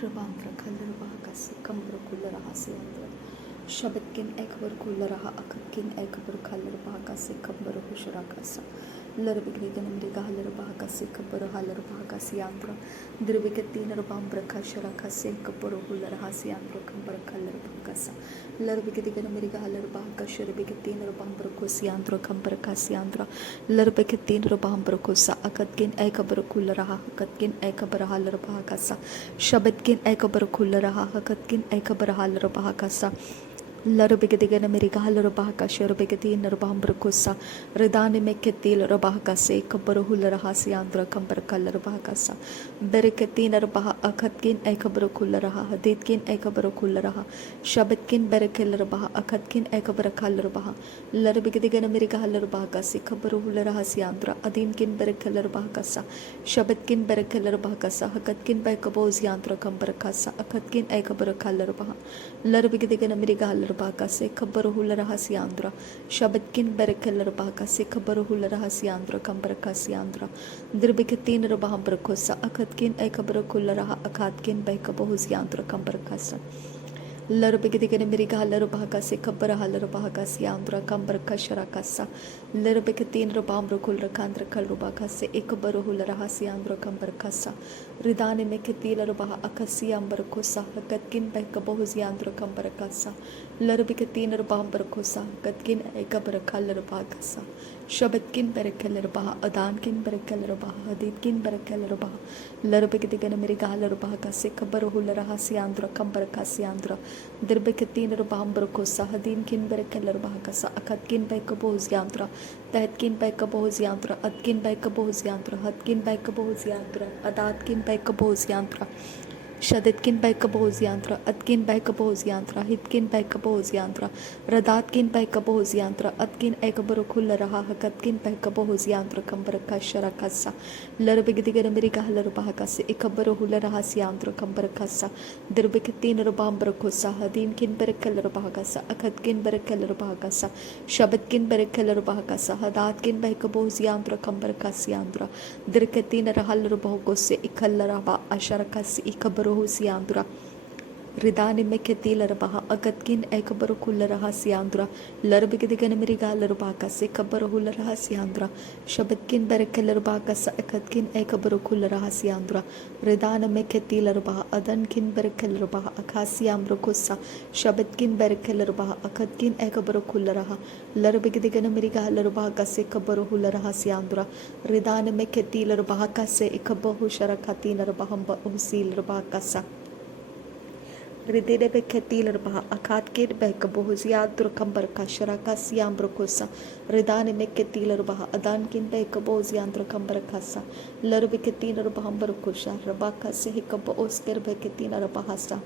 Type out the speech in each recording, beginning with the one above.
Rabantra Kalarbakasi Kambrakularahasi Andra Shabitkin Ekbar Kularaha Akatkin Ekbar Kalarbakasi Kambaruhusharakasa Larbigrigan Rigahalarbakasi Kabaruhalarabakasi Andra Dirvikatin Rabambrakasharakasi Kabaruhularahasi Andra Kambarakalarabakasa Larbigrigan Rigahalarbakasharabigatin Rabambrakosi Andra Kambarakasi Andra Larbikatin Rabambrakosa Akatkin Ekabarukularaha Akatkin Ekabarhalarabakasa Shabitkin Ekabarukularaha Akatkin Ekabarhalarabakasa Larubigadigan America Halarabaka Sharabigati Narbambrakusa Redani Meketil Rabakase Kabaruhularahasi Andra Kambarakalarabakasa Berikatin Rabaha Akatkin Ekabarukularaha Haditkin Ekabarukularaha Shabitkin Berekilarabaha Akatkin Ekabarakalabaha Larubigadigan America Halarabakasi Kabaruhularahasi Andra Adinkin Berekilarabakasa Shabitkin Berekilarabakasa Hakatkin Bekabos Yandra Kambarakasa Akatkin Ekabarakalabaha Larubigadigan America Bakase Kabaruhularahasi Andra Shabitkin Berekelarabakase Kabaruhularahasi Andra Kambarakasi Andra Dirbikatin Rabambrakosa Akatkin Ekabarakularaha Akatkin Bekabohus Yandra Kambarakasa Larbigadigan Miriga Larabakase Kabarahalarabakasi Andra Kambarakasharakasa Larbikatin Rabambrakul Kandra Kalubakase Ekabaruhularahasi Andra Kambarakasa Ridani Mekatila Rabaha Akasi Ambarakosa Hakatkin Bekabohus Yandra Kambarakasa Larbikatin Rabambrakosa Katkin Ekabarakalarabakasa Shabitkin Berekelarabaha Adankin Berekelarabaha Haditkin Berekelarabaha Larbigadigan Miriga Larabakase Kabaruhularahasi Andra Kambarakasi Andra Dirbikatin Rabambrakosa Hadinkin Berekelarbakasa Akatkin Bekabos Yandra Tatkin Bekabos Yandra Atkin Bekabos Yandra Hatkin Bekabos Yandra Adatkin Bekabos Yandra Shaditkin Bekabos Yandra Atkin Bekabos Yandra Hitkin Bekabos Yandra Radatkin Bekabos Yandra Atkin Ekabarukularaha Hakatkin Bekabos Yandra Kambarakasharakasa Larbigadigan America Halarabakasi Ekabaruhularahasi Yandra Kambarakasa Dirbikatin Rabambrakosa Hadinkin Berekelarabakasa Akatkin Berekelarabakasa Shabitkin Berekelarabakasa Hadatkin Bekabos Yandra Kambarakasi Yandra Dirkatin Rahalarabakose Ikalaraba Asharakasi Ikabaru Siandra Ridani Meketila Rabaha Agatkin Ekabarukularahasi Andra Larbigadigan Miriga Larabakase Kabaruhularahasi Andra Shabitkin Berekelarabakasa Akatkin Ekabarukularahasi Andra Ridana Meketila Rabaha Adankin Berekelarabaha Akasi Ambrakosa Shabitkin Berekelarabaha Akatkin Ekabarukularaha Larbigadigan Miriga Larabakase Kabaruhularahasi Andra Ridana Meketila Rabakase Ekabahu Sharakatina Rabahamba Usil Rabakasa Ridede Beketiler Baha Akatkin Bekabohuzia Drukambarka Sharakasi Ambrokosa Ridani Meketiler Baha Adankin Bekaboziandra Kambarakasa Larbiketina Bahambarkusha Rabaka Sehikabo Oscar Beketina Bahasa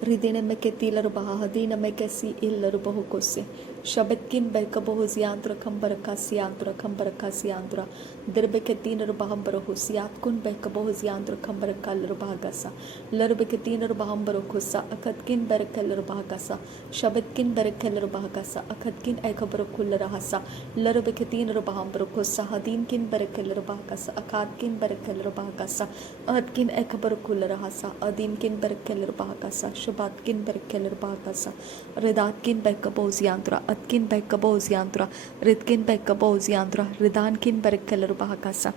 Ridine Meketila Baha Hadina Mekasi Iller Bahukose Shabetkin Bekabohus Yandra Kambarakasi Andra Kambarakasi Andra Derbeketina Bahambarahusiat Kun Bekabohus Yandra Kambarakal Bahagasa Larbiketina Bahambarakusa Akatkin Berekeller Bahagasa Shabetkin Berekeller Bahagasa Akatkin Ekabarukularahasa Larbiketina Bahambarakusa Hadinkin Berekeller Bahagasa Akatkin Berekeller Bahagasa Adkin Ekabarukularahasa Adinkin Berekeller Bahagasa Shabatkin Berekeller Bahagasa Redatkin Bekabos Yandra Atkin Bekabos Yandra Ritkin Bekabos Yandra Ridankin Berekeller Bahagasa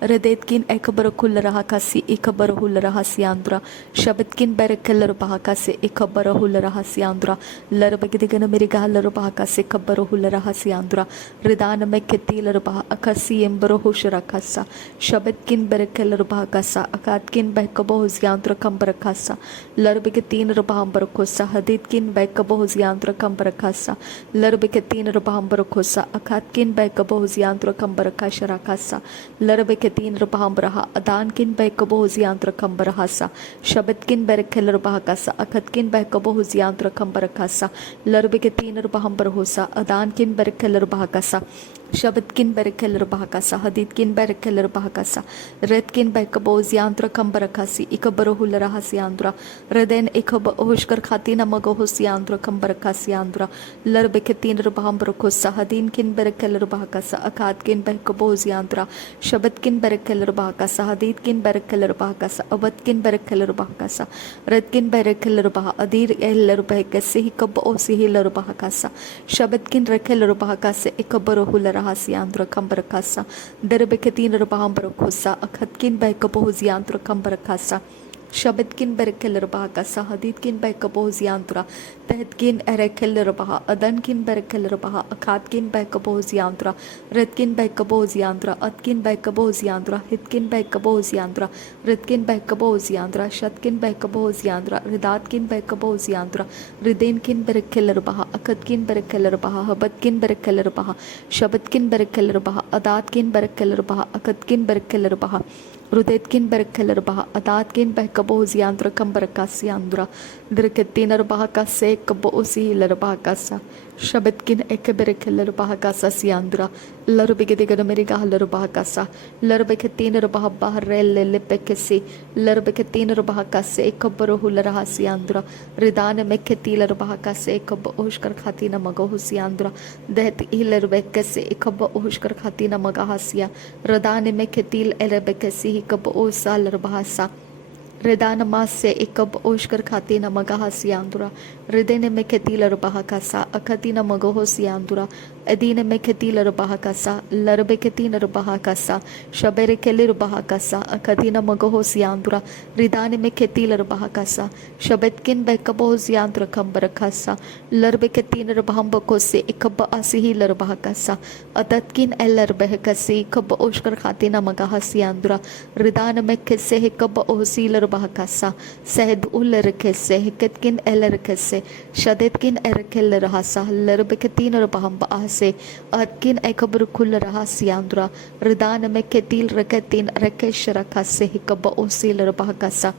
Redetkin Ekabarukularahasi Ekabaruhularahasi Andra Shabitkin Berekeller Bahakase Ekabaruhularahasi Andra Larbigadigan America Larabakase Kabaruhularahasi Andra Ridana Meketiler Baha Akasi Embrohusharakasa Shabitkin Berekeller Bahakasa Akatkin Bekabohus Yandra Kambarakasa Larbigatin Rabambarkosa Haditkin Bekabohus Yandra Kambarakasa Larbikatin Rabambarkosa Akatkin Bekabohus Yandra Kambarakasharakasa Larbik Tin Rabambraha Adankin Bekabohuziantra Kambarahasa Shabitkin Berekeller Bahakasa Akatkin Bekabohuziantra Kambarakasa Larbikatin Rabambrahusa Adankin Berekeller Bahakasa Shabbatkin berekeler bahakasa, haditkin berekeler bahakasa, redkin bekabos yantra kambarakasi, ikabarohul rahasyantra, reden ikabahoshkar khatina magohus yantra kambarakasi yantra, larbeketin rabhambrakosa, hadinkin berekeler bahakasa, akatkin bekabos yantra, Shabbatkin berekeler bahakasa, haditkin berekeler bahakasa, abatkin berekeler bahakasa, redkin berekeler bah, adir eller behkasi, hikabosi hiler bahakasa, Shabbatkin rekeler bahakasa, ikabarohul rahasyantra kambarakasa derbeketin rabhambrakosa akhatkin bekabohyantra kambarakasa Shabbatkin berekeler bahakasa haditkin bekabohyantra tehtkin erekeler bah adankin berekeler bah akhatkin bekabohyantra redkin bekabohyantra atkin bekabohyantra hitkin bekabohyantra redkin bekabohyantra shatkin bekabohyantra ridatkin bekabohyantra ridenkin berekeler bah akhatkin berekeler bah habatkin berekeler bah Shabbatkin berekeler bah adatkin berekeler bah akhatkin berekeler bah Rudetkin berekeler bah adatkin bekabohyantra kambarakasyantra dirketinar bahakase kabosi hiler bahakasa Shabbatkin ekeberekeler bahakasa syandra larbegedigar merigahaler bahakasa larbeketinar bahabarelle lepekesi larbeketinar bahakase ekabarohul rahasyantra ridane meketiler bahakase ekaboshkar khatina magohusyandra dehet hiler bekese ekaboshkar khatina magahasya radane meketil elebekesi ekabosaler bahasa Redanamase ikab oshkar khatina magahasyantura Redene meketilar bahakasa akatina magohosyantura Edine meketilar bahakasa larbeketinar bahakasa Shaberekelir bahakasa akatina magohosyantura Ridane meketilar bahakasa Shabetkin bekabosyantra kambarakasa larbeketinar bahambakose ikab asihilar bahakasa Atatkin eller behkasi ikab oshkar khatina magahasyantura Ridane mekese ikab ohsilar bahakasa sehd ullerkese hiketkin ellerkese shadetkin erkeller hasa lerbeketin bahamba ase atkin ekabr kull rahasyantra ridan meketil reketin rekesharakase hikaba osiler bahakasa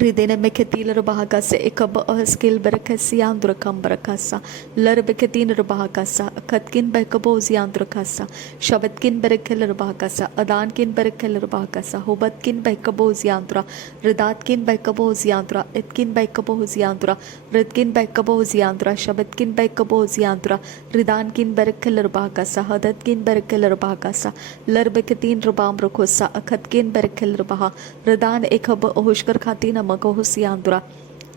Ridene meketiler bahakasa ekaba askil berekasyantra kambarakasa larbeketin bahakasa katkin bekabosyantra kasa Shabbatkin berekeler bahakasa adankin berekeler bahakasa hubatkin bekabosyantra ridatkin bekabosyantra etkin bekabosyantra ridkin bekabosyantra Shabbatkin bekabosyantra ridankin berekeler bahakasa hadatkin berekeler bahakasa larbeketin rabamrakosa akatkin berekeler bah ridan ekaba ohushkar khatina magohusyantra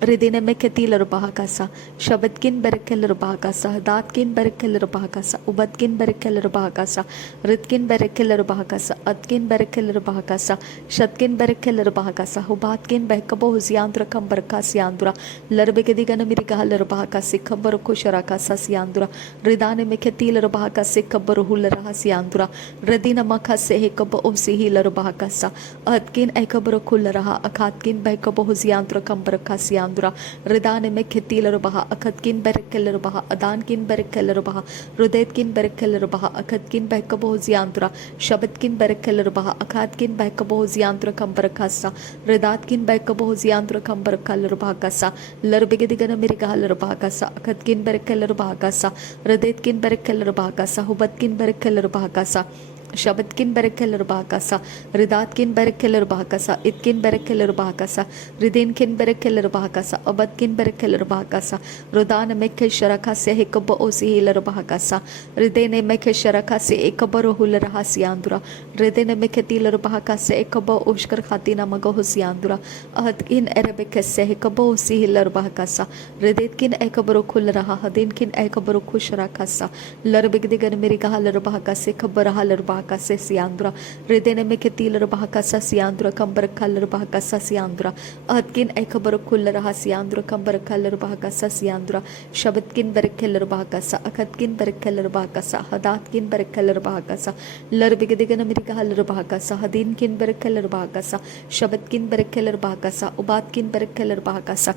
Ridine meketiler bahakasa Shabbatkin berekeler bahakasa datkin berekeler bahakasa ubatkin berekeler bahakasa ridkin berekeler bahakasa atkin berekeler bahakasa shatkin berekeler bahakasa hubatkin bekabohyantra kambarakasyantra larbegedigan mirigahaler bahakasi kambarukusharakasa syantra ridane meketiler bahakasi kabaruhul rahasyantra redina makase hekabohsihiler bahakasa atkin ekabarukul raha akhatkin bekabohyantra kambarakasyantra Ridane meketiler bah akhatkin berekeler bah adankin berekeler bah rudetkin berekeler bah akhatkin bekabohyantra Shabbatkin berekeler bah akhatkin bekabohyantra kambarakasa ridatkin bekabohyantra kambarakaler bahakasa larbegedigan mirigahaler bahakasa akhatkin berekeler bahakasa ridetkin berekeler bahakasa hubatkin berekeler bahakasa Shabbatkin berekeler bahakasa ridatkin berekeler bahakasa itkin berekeler bahakasa ridinkin berekeler bahakasa abatkin berekeler bahakasa rudan mekke sharakase hekaba osihiler bahakasa ridene mekke sharakase ekabarohul rahasyantra ridene meketiler bahakase ekaba oshkar khatina magohusyantra ahatkin erebekese hekaba osihiler bahakasa ridetkin ekabarokul raha hadinkin ekabarokush rakasa larbigdigan mirigahaler bahakase kabarahaler bahakasa syantra ridene meketiler bahakasa syantra kambarakaler bahakasa syantra atkin ekabarakul rahasyantra kambarakaler bahakasa syantra Shabbatkin berekeler bahakasa akatkin berekeler bahakasa hadatkin berekeler bahakasa larbigdigan mirigahaler bahakasa hadinkin berekeler bahakasa Shabbatkin berekeler bahakasa ubatkin berekeler bahakasa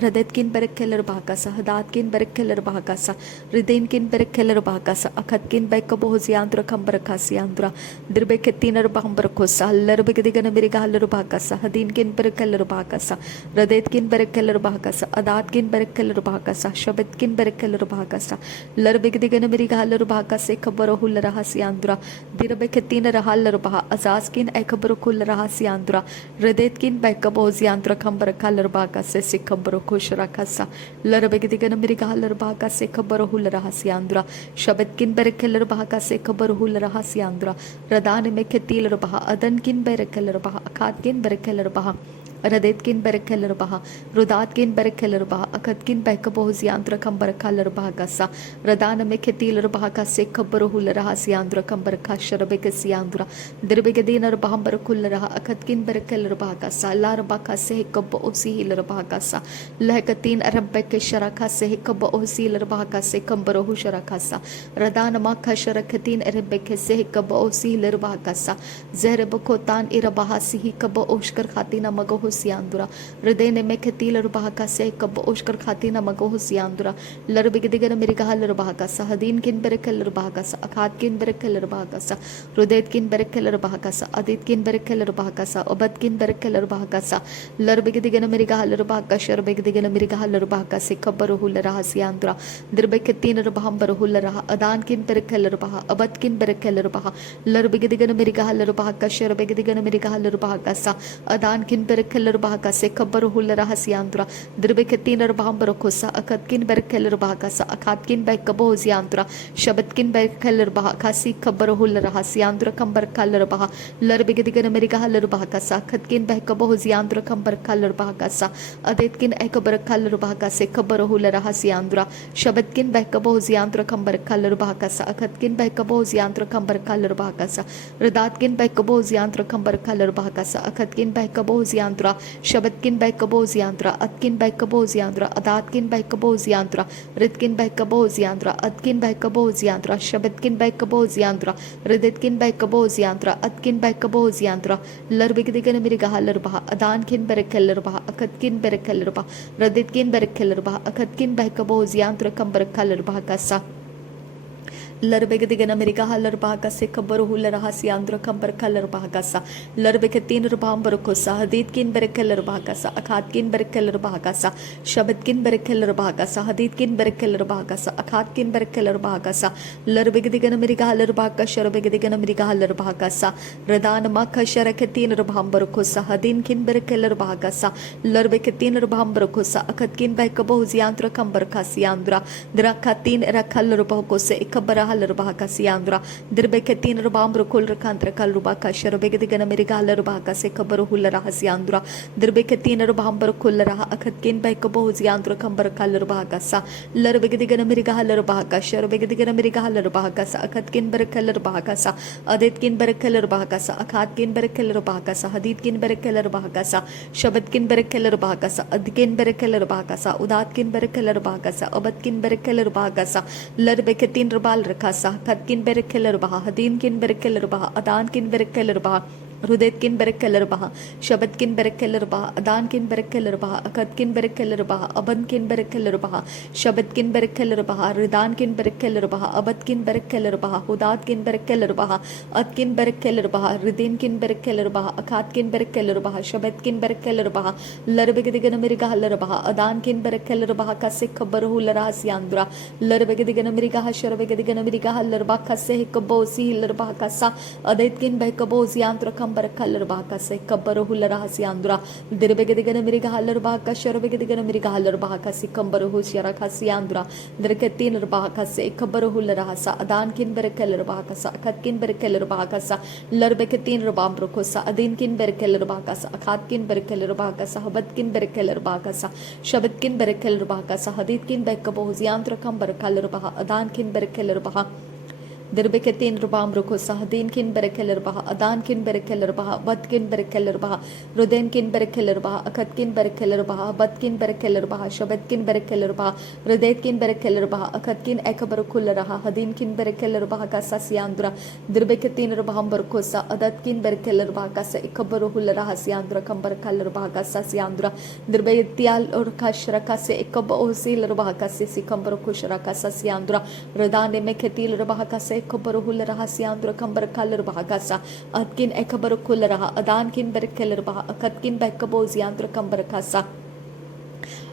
Radetkin Berekeller Bakasa, Hadatkin Berekeller Bakasa, Ridenkin Berekeller Bakasa, Akatkin Bekaboziandra Kambarakasiandra, Dirbeketina Bambarkosa, Lerbegana Mirigaler Bakasa, Hadinkin Berekeller Bakasa, Radetkin Berekeller Bakasa, Adatkin Berekeller Bakasa, Shabetkin Berekeller Bakasa, Lerbegana Mirigaler Bakase, Kabarahul Rahasiandra, Dirbeketina Rahaler Baha, Azaskin Ekabarukul Rahasiandra, Radetkin Bekaboziandra Kambarakaler Bakase, Sikabarukushrakasa, Lerbegana Mirigaler Bakase, Kabarahul Rahasiandra, Shabetkin Berekeller Bakase, Kabarahul Rahasiandra, Radani Meketil Baha, Adankin Berekeller Baha, Akatkin Berekeller Baha, Radetkin Berekeller Baha, Rudatkin Berekeller Baha, Akatkin Bekaboziandra Kambarakaler Bahagasa, Radana Meketil Bahakase, Kabarahul Rahasiandra Kambarakasharabekasiandra, Dirbegadina Bahambarakul Raha, Akatkin Berekeller Bahagasa, Larbakase, Kabosi Hiler Bahagasa, Lakatin Arabeke Sharakase, Kabosi Hiler Bahagase, Kambarahu Sharakasa, Radana Makasharakatin Arabeke Se, Kabosi Hiler Bahagasa, Zerebakotan Irabahasi, Kabo Oshkar Hatina Mago Siandura, Redene Mekatil Bahaka se Kab Oshkar Khatina Mago Siandura, Larbigadigan Amerikahaler Bahakasa, Hadin Kin Berekeller Bahakasa, Akatkin Berekeller Bahakasa, Rudetkin Berekeller Bahakasa, Aditkin Berekeller Bahakasa, Obatkin Berekeller Bahakasa, Larbigadigan Amerikahaler Bahakasha, Begadigan Amerikahaler Bahakase, Kabaruhul Rahasiandra, Dirbeketin Bahambaruhul Raha, Adankin Berekeller Baha, Abatkin Berekeller Baha, Larbigadigan Amerikahaler Bahakasha, Begadigan Amerikahaler Bahakasa, Adankin Berekeller Bahakase, Kabaruhul Rahasiandra, Dirbeketin Bahambarokosa, Akatkin Berekeller Bahakasa, Akatkin Bekaboziandra, Shabatkin Berekeller Bahakasi, Kabaruhul Rahasiandra, Kambarkaller Baha, Larbigadigan Amerikahaler Bahakasa, Katkin Bekaboziandra, Kambarkaller Bahakasa, Adetkin Ekabarkaller Bahakase, Kabaruhul Rahasiandra, Shabatkin Bekaboziandra, Kambarkaller Bahakasa, Akatkin Bekaboziandra, Kambarkaller Bahakasa, Radatkin Bekaboziandra, Kambarkaller Bahakasa, Akatkin Bekaboziandra, Shabatkin Bekaboziandra, Atkin Bekaboziandra, Adatkin Bekaboziandra, Ritkin Bekaboziandra, Atkin Bekaboziandra, Shabatkin Bekaboziandra, Riditkin Bekaboziandra, Atkin Bekaboziandra, Larbigdigan Mirigahaler Baha, Adankin Berekeller Baha, Akatkin Berekeller Baha, Raditkin Berekeller Baha, Akatkin Bekaboziandra, Kambarkaller Bahakasa, Larbegadigan Amerikahaler Bahakase, Kabaruhul Rahasiandra, Kambarkaller Bahakasa, Larbekatin Bambarukosa, Haditkin Berekeller Bahakasa, Akatkin Berekeller Bahakasa, Shabatkin Berekeller Bahakasa, Haditkin Berekeller Bahakasa, Akatkin Berekeller Bahakasa, Larbegadigan Amerikahaler Bahakasha, Begadigan Amerikahaler Bahakasa, Radana Makasharakatin Bambarukosa, Hadinkin Berekeller Bahakasa, Larbekatin Bambarukosa, Akatkin Bekaboziandra, Kambarkasiandra, Drakatin Rakaller Bahakose, Kabara Haller Bahakasiandra, Dirbeketin Rubambro Kulrakantra Kalrubaka, Sharabegadigan Amerikahaler Bahakase, Kabaruhul Rahasiandra, Dirbeketin Rubambro Kulraha, Akatkin Bekaboziandra, Kambarkaller Bahakasa, Larbegadigan Amerikahaler Bahaka, Sharabegadigan Amerikahaler Bahakasa, Akatkin Berekeller Bahakasa, Adetkin Berekeller Bahakasa, Akatkin Berekeller Bahakasa, Haditkin Berekeller Bahakasa, Shabatkin Berekeller Bahakasa, Adkin Berekeller Bahakasa, Udatkin Berekeller Bahakasa, Abatkin Berekeller Bahakasa, Larbeketin Rabal Rakasa, Katkin Berekeller Baha, Hadinkin Berekeller Baha, Adankin Berekeller Baha, Rudetkin Berekeller Baha, Shabatkin Berekeller Baha, Adankin Berekeller Baha, Akatkin Berekeller Baha, Abankin Berekeller Baha, Shabatkin Berekeller Baha, Ridankin Berekeller Baha, Abatkin Berekeller Baha, Hudatkin Berekeller Baha, Atkin Berekeller Baha, Ridinkin Berekeller Baha, Akatkin Berekeller Baha, Shabatkin Berekeller Baha, Larbegadigan Amerikahaler Baha, Adankin Berekeller Baha, Kasik Kabaruhul Rahasiandra, Larbegadigan Amerika Hasharabegadigan Amerikahaler Baha, Kasik Kabosi Hiler Baha Kasa, Adetkin Bekaboziandra, Kambarkaller Bahakase, Kabaruhul Rahasiandra, Dirbegadigan Amerikahaler Bahaka, Sharabegadigan Amerikahaler Bahakasi, Kambaruhu Sharakasiandra, Dirketin Bahakase, Kabaruhul Rahasa, Adankin Berekeller Bahakasa, Akatkin Berekeller Bahakasa, Larbeketin Rabambrukosa, Adinkin Berekeller Bahakasa, Akatkin Berekeller Bahakasa, Habatkin Berekeller Bahakasa, Shabatkin Berekeller Bahakasa, Haditkin Bekaboziandra, Kambarkaller Baha, Adankin Berekeller Baha, Dirbeketin Rubam Rukosa, Hadinkin Berekelerbaha, Adankin Berekelerbaha, Batkin Berekelerbaha, Rudenkin Berekelerbaha, Akatkin Berekelerbaha, Batkin Berekelerbaha, Shabetkin Berekelerbaha, Rudetkin Berekelerbaha, Akatkin Ekabarukularaha, Hadinkin Berekelerbaha Kasasiandra, Dirbeketin Rubam Rukosa, Adatkin Berekelerbaha Kasa Ekabaruhularaha Siandra, Kambar Kalerbaha Kasasiandra, Dirbetial or Kashraka se Ekaba Osil Rabaha Kasi Kambar Kushraka Sasiandra, Radane Meketil Rabaha se Ekabaruhul Rahasiandra, Kambar Kaler Bahagasa, Atkin Ekabarukularaha, Adankin Berekelerbaha, Akatkin Bekaboziandra, Kambar Kasa.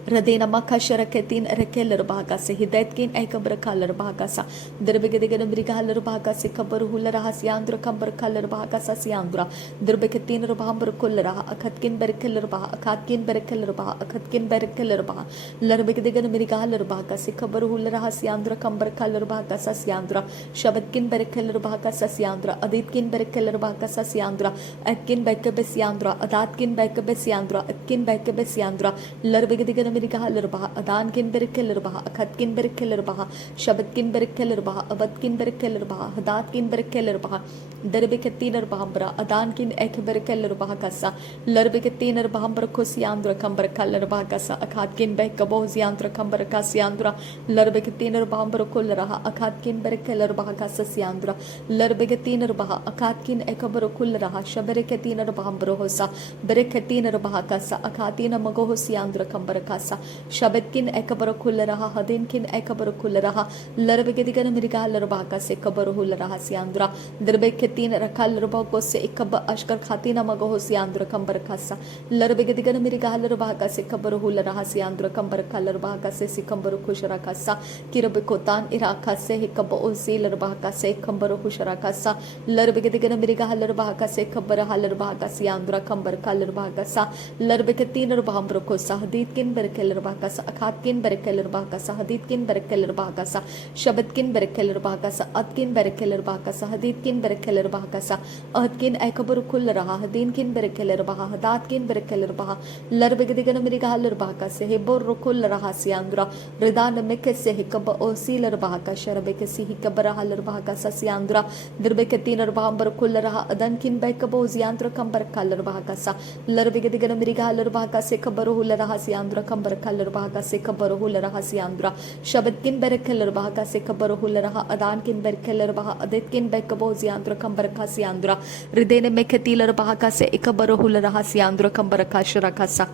Radena Makasharaketin Rekeller Bahagasa, Hidetkin Ekabra Kaler Bahagasa, Derbegadigan Brigaler Bahagasi Kabaruhula Rahasiandra, Kambar Kaler Bahagasa Siandra, Derbeketin Rabamber Kulera, Akatkin Berkeller Baha, Akatkin Berkeller Baha, Akatkin Berkeller Baha, Lerbegadigan Brigaler Bahagasi Kabaruhula Rahasiandra, Kambar Kaler Bahagasa Siandra, Shabatkin Berkeller Bahagasa Siandra, Aditkin Berkeller Bahagasa Siandra, Atkin Bekabesiandra, Adatkin Bekabesiandra, Atkin Bekabesiandra, Lerbegadigan Mirikalerbaha, Adankin Berkelerbaha, Akatkin Berkelerbaha, Shabatkin Berkelerbaha, Abatkin Berkelerbaha, Hadatkin Berkelerbaha, Derbekatiner Bahambra, Adankin Ekberkelerbaha Kasa, Lerbekatiner Bahambra Kosiandra, Kambar Kalerbaha Kasa, Akatkin Bekaboziandra, Kambar Kasiandra, Lerbekatiner Bahambra Kuleraha, Akatkin Berkelerbaha Kasa Siandra, Lerbekatiner Baha, Akatkin Ekabar Kuleraha, Shaberekatiner Bahambra Hosa, Berekatiner Baha Kasa, Akatina Magohosiandra, Kambar Kasa. Shabetkin Ekabarukularaha, Hadinkin Ekabarukularaha, Larabegadigan Mirga Larbaka se Kabaruhularaha Siandra, Derbeketin Rakal Rabakos Ekaba Ashkar Khatina Magahosiandra Kambarakasa, Larabegadigan Mirga Larbaka se Kabaruhularaha Siandra Kambarakalarabaka se Sikambarukusharakasa, Kirabekotan Iraka se Hikaba Osi Larbaka se Kambarukusharakasa, Larabegadigan Mirga Larbaka se Kabarahalarabaka Siandra Kambarakalarabakasa, Larbeketin Rabambrakosa, Haditkin Berkeller Bakasa, Akatkin Berkeller Bakasa, Haditkin Berkeller Bakasa, Shabatkin Berkeller Bakasa, Atkin Berkeller Bakasa, Haditkin Berkeller Bakasa, Atkin Ekaburukul Raha, Hadinkin Berkeller Baha, Hadatkin Berkeller Baha, Larbegadigan Mirigaler Bakasa, Heborukul Raha Siandra, Redan Mekese Hikaba Osiler Baka, Sharabekasi Hikabarahaler Bakasa Siandra, Dirbekatiner Bamber Kularaha, Adankin Bekabo Ziandra Kambar Kaler Bakasa, Larbegadigan Mirigaler Bakasa, Kabaruhula Rahasiandra. Kambar Kaler Baha se Kabaruhul Rahasiandra, Shabatkin Berkeller Baha se Kabaruhul Raha, Adankin Berkeller Baha, Aditkin Bekaboziandra, Kambar Kasiandra, Ridene Mekatiler Baha se Ikabaruhul Rahasiandra, Kambar Kasharakasa.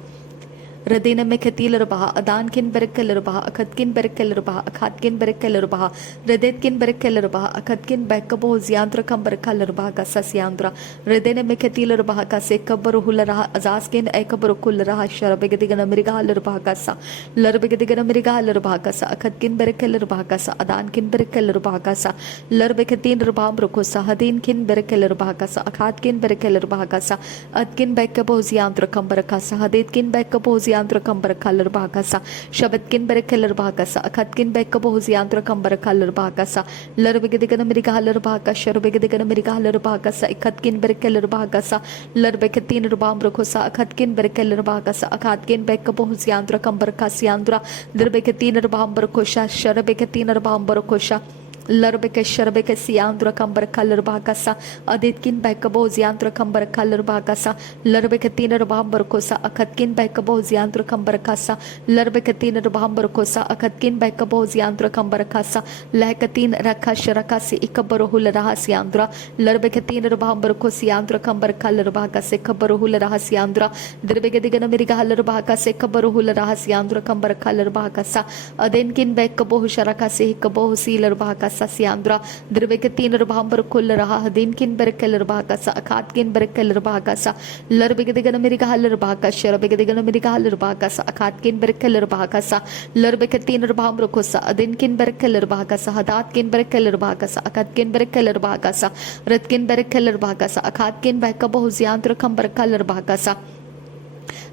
Radena Mekatiler Baha, Adankin Berkeller Baha, Akatkin Berkeller Baha, Akatkin Berkeller Baha, Redetkin Berkeller Baha, Akatkin Bekabo Ziandra Kambar Kaler Baha Sasiandra, Redena Mekatiler Baha se Kabaruhul Raha, Azaskin Ekabarukul Raha, Sharabegadigan Mirigaler Bahasa, Larbegadigan Mirigaler Bahasa, Akatkin Berkeller Bahasa, Adankin Berkeller Bahasa, Larbekatin Rabam Rukosa, Hadinkin Berkeller Bahasa, Akatkin Berkeller Bahasa, Atkin Bekabo Ziandra Kambar Kasa, Haditkin Bekabo Ziandra Kambar Kaler Bahasa, Shabatkin Berkeller Bahasa, Akatkin Bekabo Ziandra Kambar Kaler Bahasa, Larbegadigan Mirigaler Bahasa, Sharbegadigan Mirigaler Bahasa, Akatkin Berkeller Bahasa, Larbekatin Rabam Rukosa, Akatkin Berkeller Bahasa, Akatkin Bekabo Ziandra Kambar Kasiandra, Dirbekatin Rabam Barkosha, Sharabekatin Rabam Barkosha. Larbeke Sharbeke Siandra Kambar Kaler Bahasa, Aditkin Bekabo Ziandra Kambar Kaler Bahasa, Larbekatina Rabambar Kosa, Akatkin Bekabo Ziandra Kambar Kasa, Larbekatina Rabambar Kosa, Akatkin Bekabo Ziandra Kambar Kasa, Lakatin Rakasharakasi Ikabaruhul Rahasiandra, Larbekatina Rabambar Kosiandra Kambar Kaler Bahasa, Kabaruhul Rahasiandra, Dirbegadigan Mirigaler Bahasa, Kabaruhul Rahasiandra Kambar Kaler Bahasa, Adenkin Bekabo Sharakasi Kabo Sealer Bahasa. Sasiandra, Dirbekatin Rabamber Kularaha, Hadinkin Berkeller Bahasa, Akatkin Berkeller Bahasa, Larbegadigan Mirigaler Bahasa, Sharabegadigan Mirigaler Bahasa, Akatkin Berkeller Bahasa, Larbekatin Rabamber Kosa, Adinkin Berkeller Bahasa, Hadatkin Berkeller Bahasa, Akatkin Berkeller Bahasa, Ratkin Berkeller Bahasa, Akatkin Bekabo Ziandra Kambar Kaler Bahasa.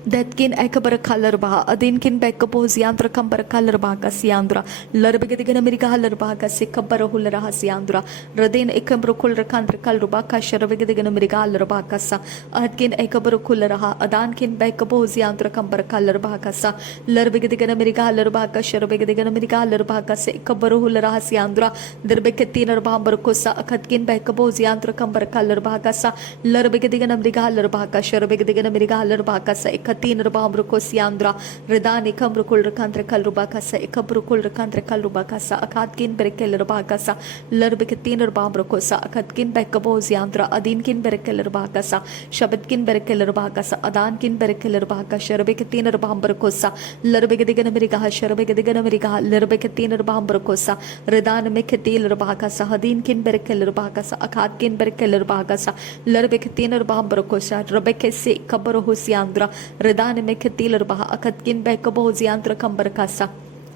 Detkin ekabarakalarbaha, Adinkin bekaposiandra kambarakalarbaka siandra, Larbigadiganamiriga halarbaga sikabarahularaha siandra, Radin ekambrukulrakandra kalrubaka sharavigadiganamiriga halarabakasa, Adkin ekabarukularaha, Adankin bekaposiandra kambarakalarabakasa, Larbigadiganamiriga halarabaka sharavigadiganamiriga halarabaka sikabaruhularaha siandra, Dirbekatina bambarkosa, Akatkin bekabosiandra kambarakalarabakasa, Larbigadiganamiriga halarabaka sharavigadiganamiriga halarabakasa, Katin Rabamruko Siandra, Redani Kamrukul Rakantra Kalrubakasa, Ekabrukul Rakantra Kalrubakasa, Akatkin Berekel Rabakasa, Larbikatin Rabamrukosa, Akatkin Bekabo Siandra, Adinkin Berekel Rabakasa, Shabatkin Berekel Rabakasa, Adankin Berekel Rabakasa, Rabikatin Rabamrukosa, Larbikadigan America, Sharabikadigan America, Larbikatin Rabamrukosa, Redan Mekatil Rabakasa, Hadinkin Berekel Rabakasa, Akatkin Berekel Rabakasa, Larbikatin Rabamrukosa, Rabekesi Kabaruhusiandra, Redane mekatil baha akatkin bekaboziantra kambarkasa.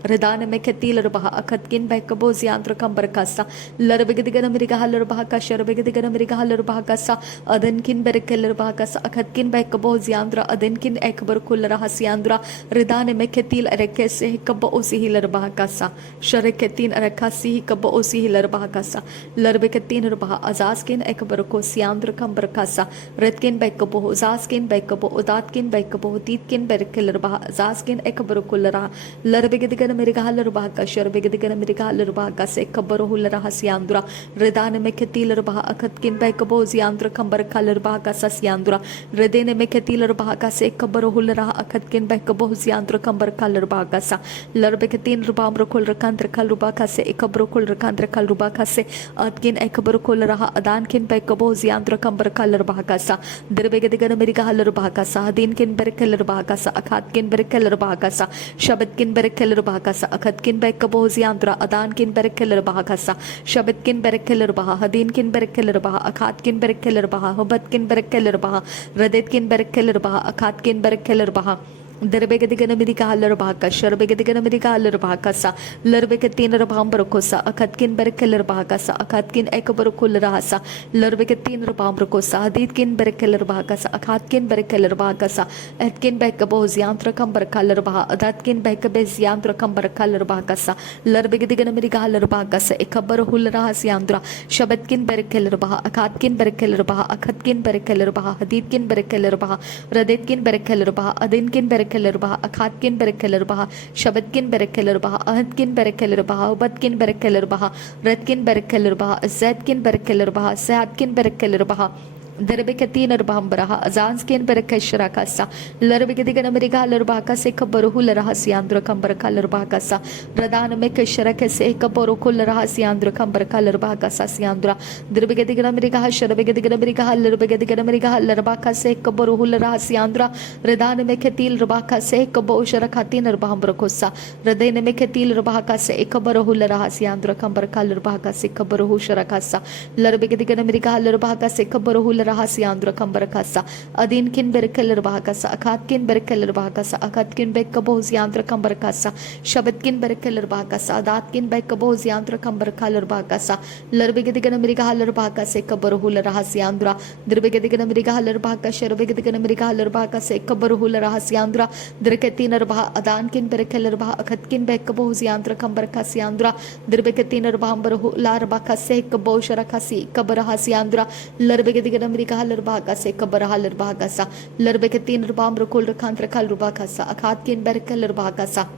Redane mekatil baha akatkin bekaboziantra kambarkasa. Larbigadigan America haller bahaka sharbigadigan America haller bahakasa. Adankin berekeller bahakasa akatkin bekaboziandra adankin ekbar kullera hasiandra. Redane mekatil erekese hikaba osi hiler bahakasa. Shareketin erekasi hikaba osi hiler bahakasa. Larbikatin baha azaskin ekbar ko siandra kambarkasa. Redkin bekabo azaskin bekabo udatkin bekabo titkin berekeller baha azaskin ekbar kullera. Larbigadigan America halarbaha sharbigadigan America halarbaha se kabaruhulra hasiandra redane mekatil baha akatkin bekabo ziandra kambar kalarbaha sasiandra redene mekatil baha se kabaruhulra akatkin bekabo ziandra kambar kalarbaha sa larbekatin rubamrukul rakandra kalrubaha se ekabrukul rakandra kalrubaha se atkin ekabrukul raha adankin bekabo ziandra kambar kalarbaha sa derbegadigan America halarbaha sa hadinkin berkalarbaha sa akatkin berkalarbaha sa shabatkin berkalarbaha Kasa akatkin bekaboziandra adankin berekeller bahakasa shabatkin berekeller baha hadinkin berekeller baha akatkin berekeller baha hubatkin berekeller baha radetkin berekeller baha akatkin berekeller baha Derbegadigan America haller bahaka sharbegadigan America haller bahakasa larbekatin rabambarkosa akatkin berekeller bahakasa akatkin ekabarukul rahasa larbekatin rabambarkosa haditkin berekeller bahakasa akatkin berekeller bahakasa atkin bekaboziantra kambar kaller baha adatkin bekabeziantra kambar kaller bahakasa larbegadigan America haller bahakasa ekabarul rahasiandra shabatkin berekeller baha akatkin berekeller baha akatkin berekeller baha haditkin berekeller baha radetkin berekeller baha adinkin berekeller baha akatkin berekeller baha shabatkin berekeller baha ahadkin berekeller baha ubatkin berekeller baha redkin berekeller baha zadkin berekeller baha saadkin berekeller baha Derbekatin Bambaraha, Azanskin Berekasharakasa, Larbigadigan America Larbaka Sekabaruhu Rahasiandra Kambaraka Larbakasa, Radana Mekasharaka Sekaborukul Rahasiandra Kambaraka Larbakasa Siandra, Derbigadigan America Sharabigadigan America Larbigadigan America Larbaka Sekaboruhul Rahasiandra, Radana Mekatil Rabaka Sekabo Sharakatin Bambarakosa, Radana Mekatil Rabaka Sekabaruhul Rahasiandra Kambaraka Larbaka Sekabaruhu Sharakasa, Larbigadigan America Larbaka Sekabaruhul Rahasiandra Kambarakasa, Adinkin Berekeller Bahakasa, Akatkin Berekeller Bahakasa, Akatkin Bekaboziandra Kambarakasa, Shabatkin Berekeller Bahakasa, Adatkin Bekaboziandra Kambarakaller Bahakasa, Larbigadigan America Haller Bahakasa, Kabaruhula Rahasiandra, Dirbigadigan America Haller Bahakasa, Sharbigadigan America Haller Bahakasa, Kabaruhula Rahasiandra, Dirketinar Baha, Adankin Berekeller Baha, Akatkin Bekaboziandra Kambarakasiandra, Dirbigatinar Bambaru Larbakase, Kabosharakasi, Kabarahasiandra, Larbigadigan America haller bahakasa kabara haller bahakasa larbekatin bamrukul rakantra kal rubakasa akatkin berkeller bahakasa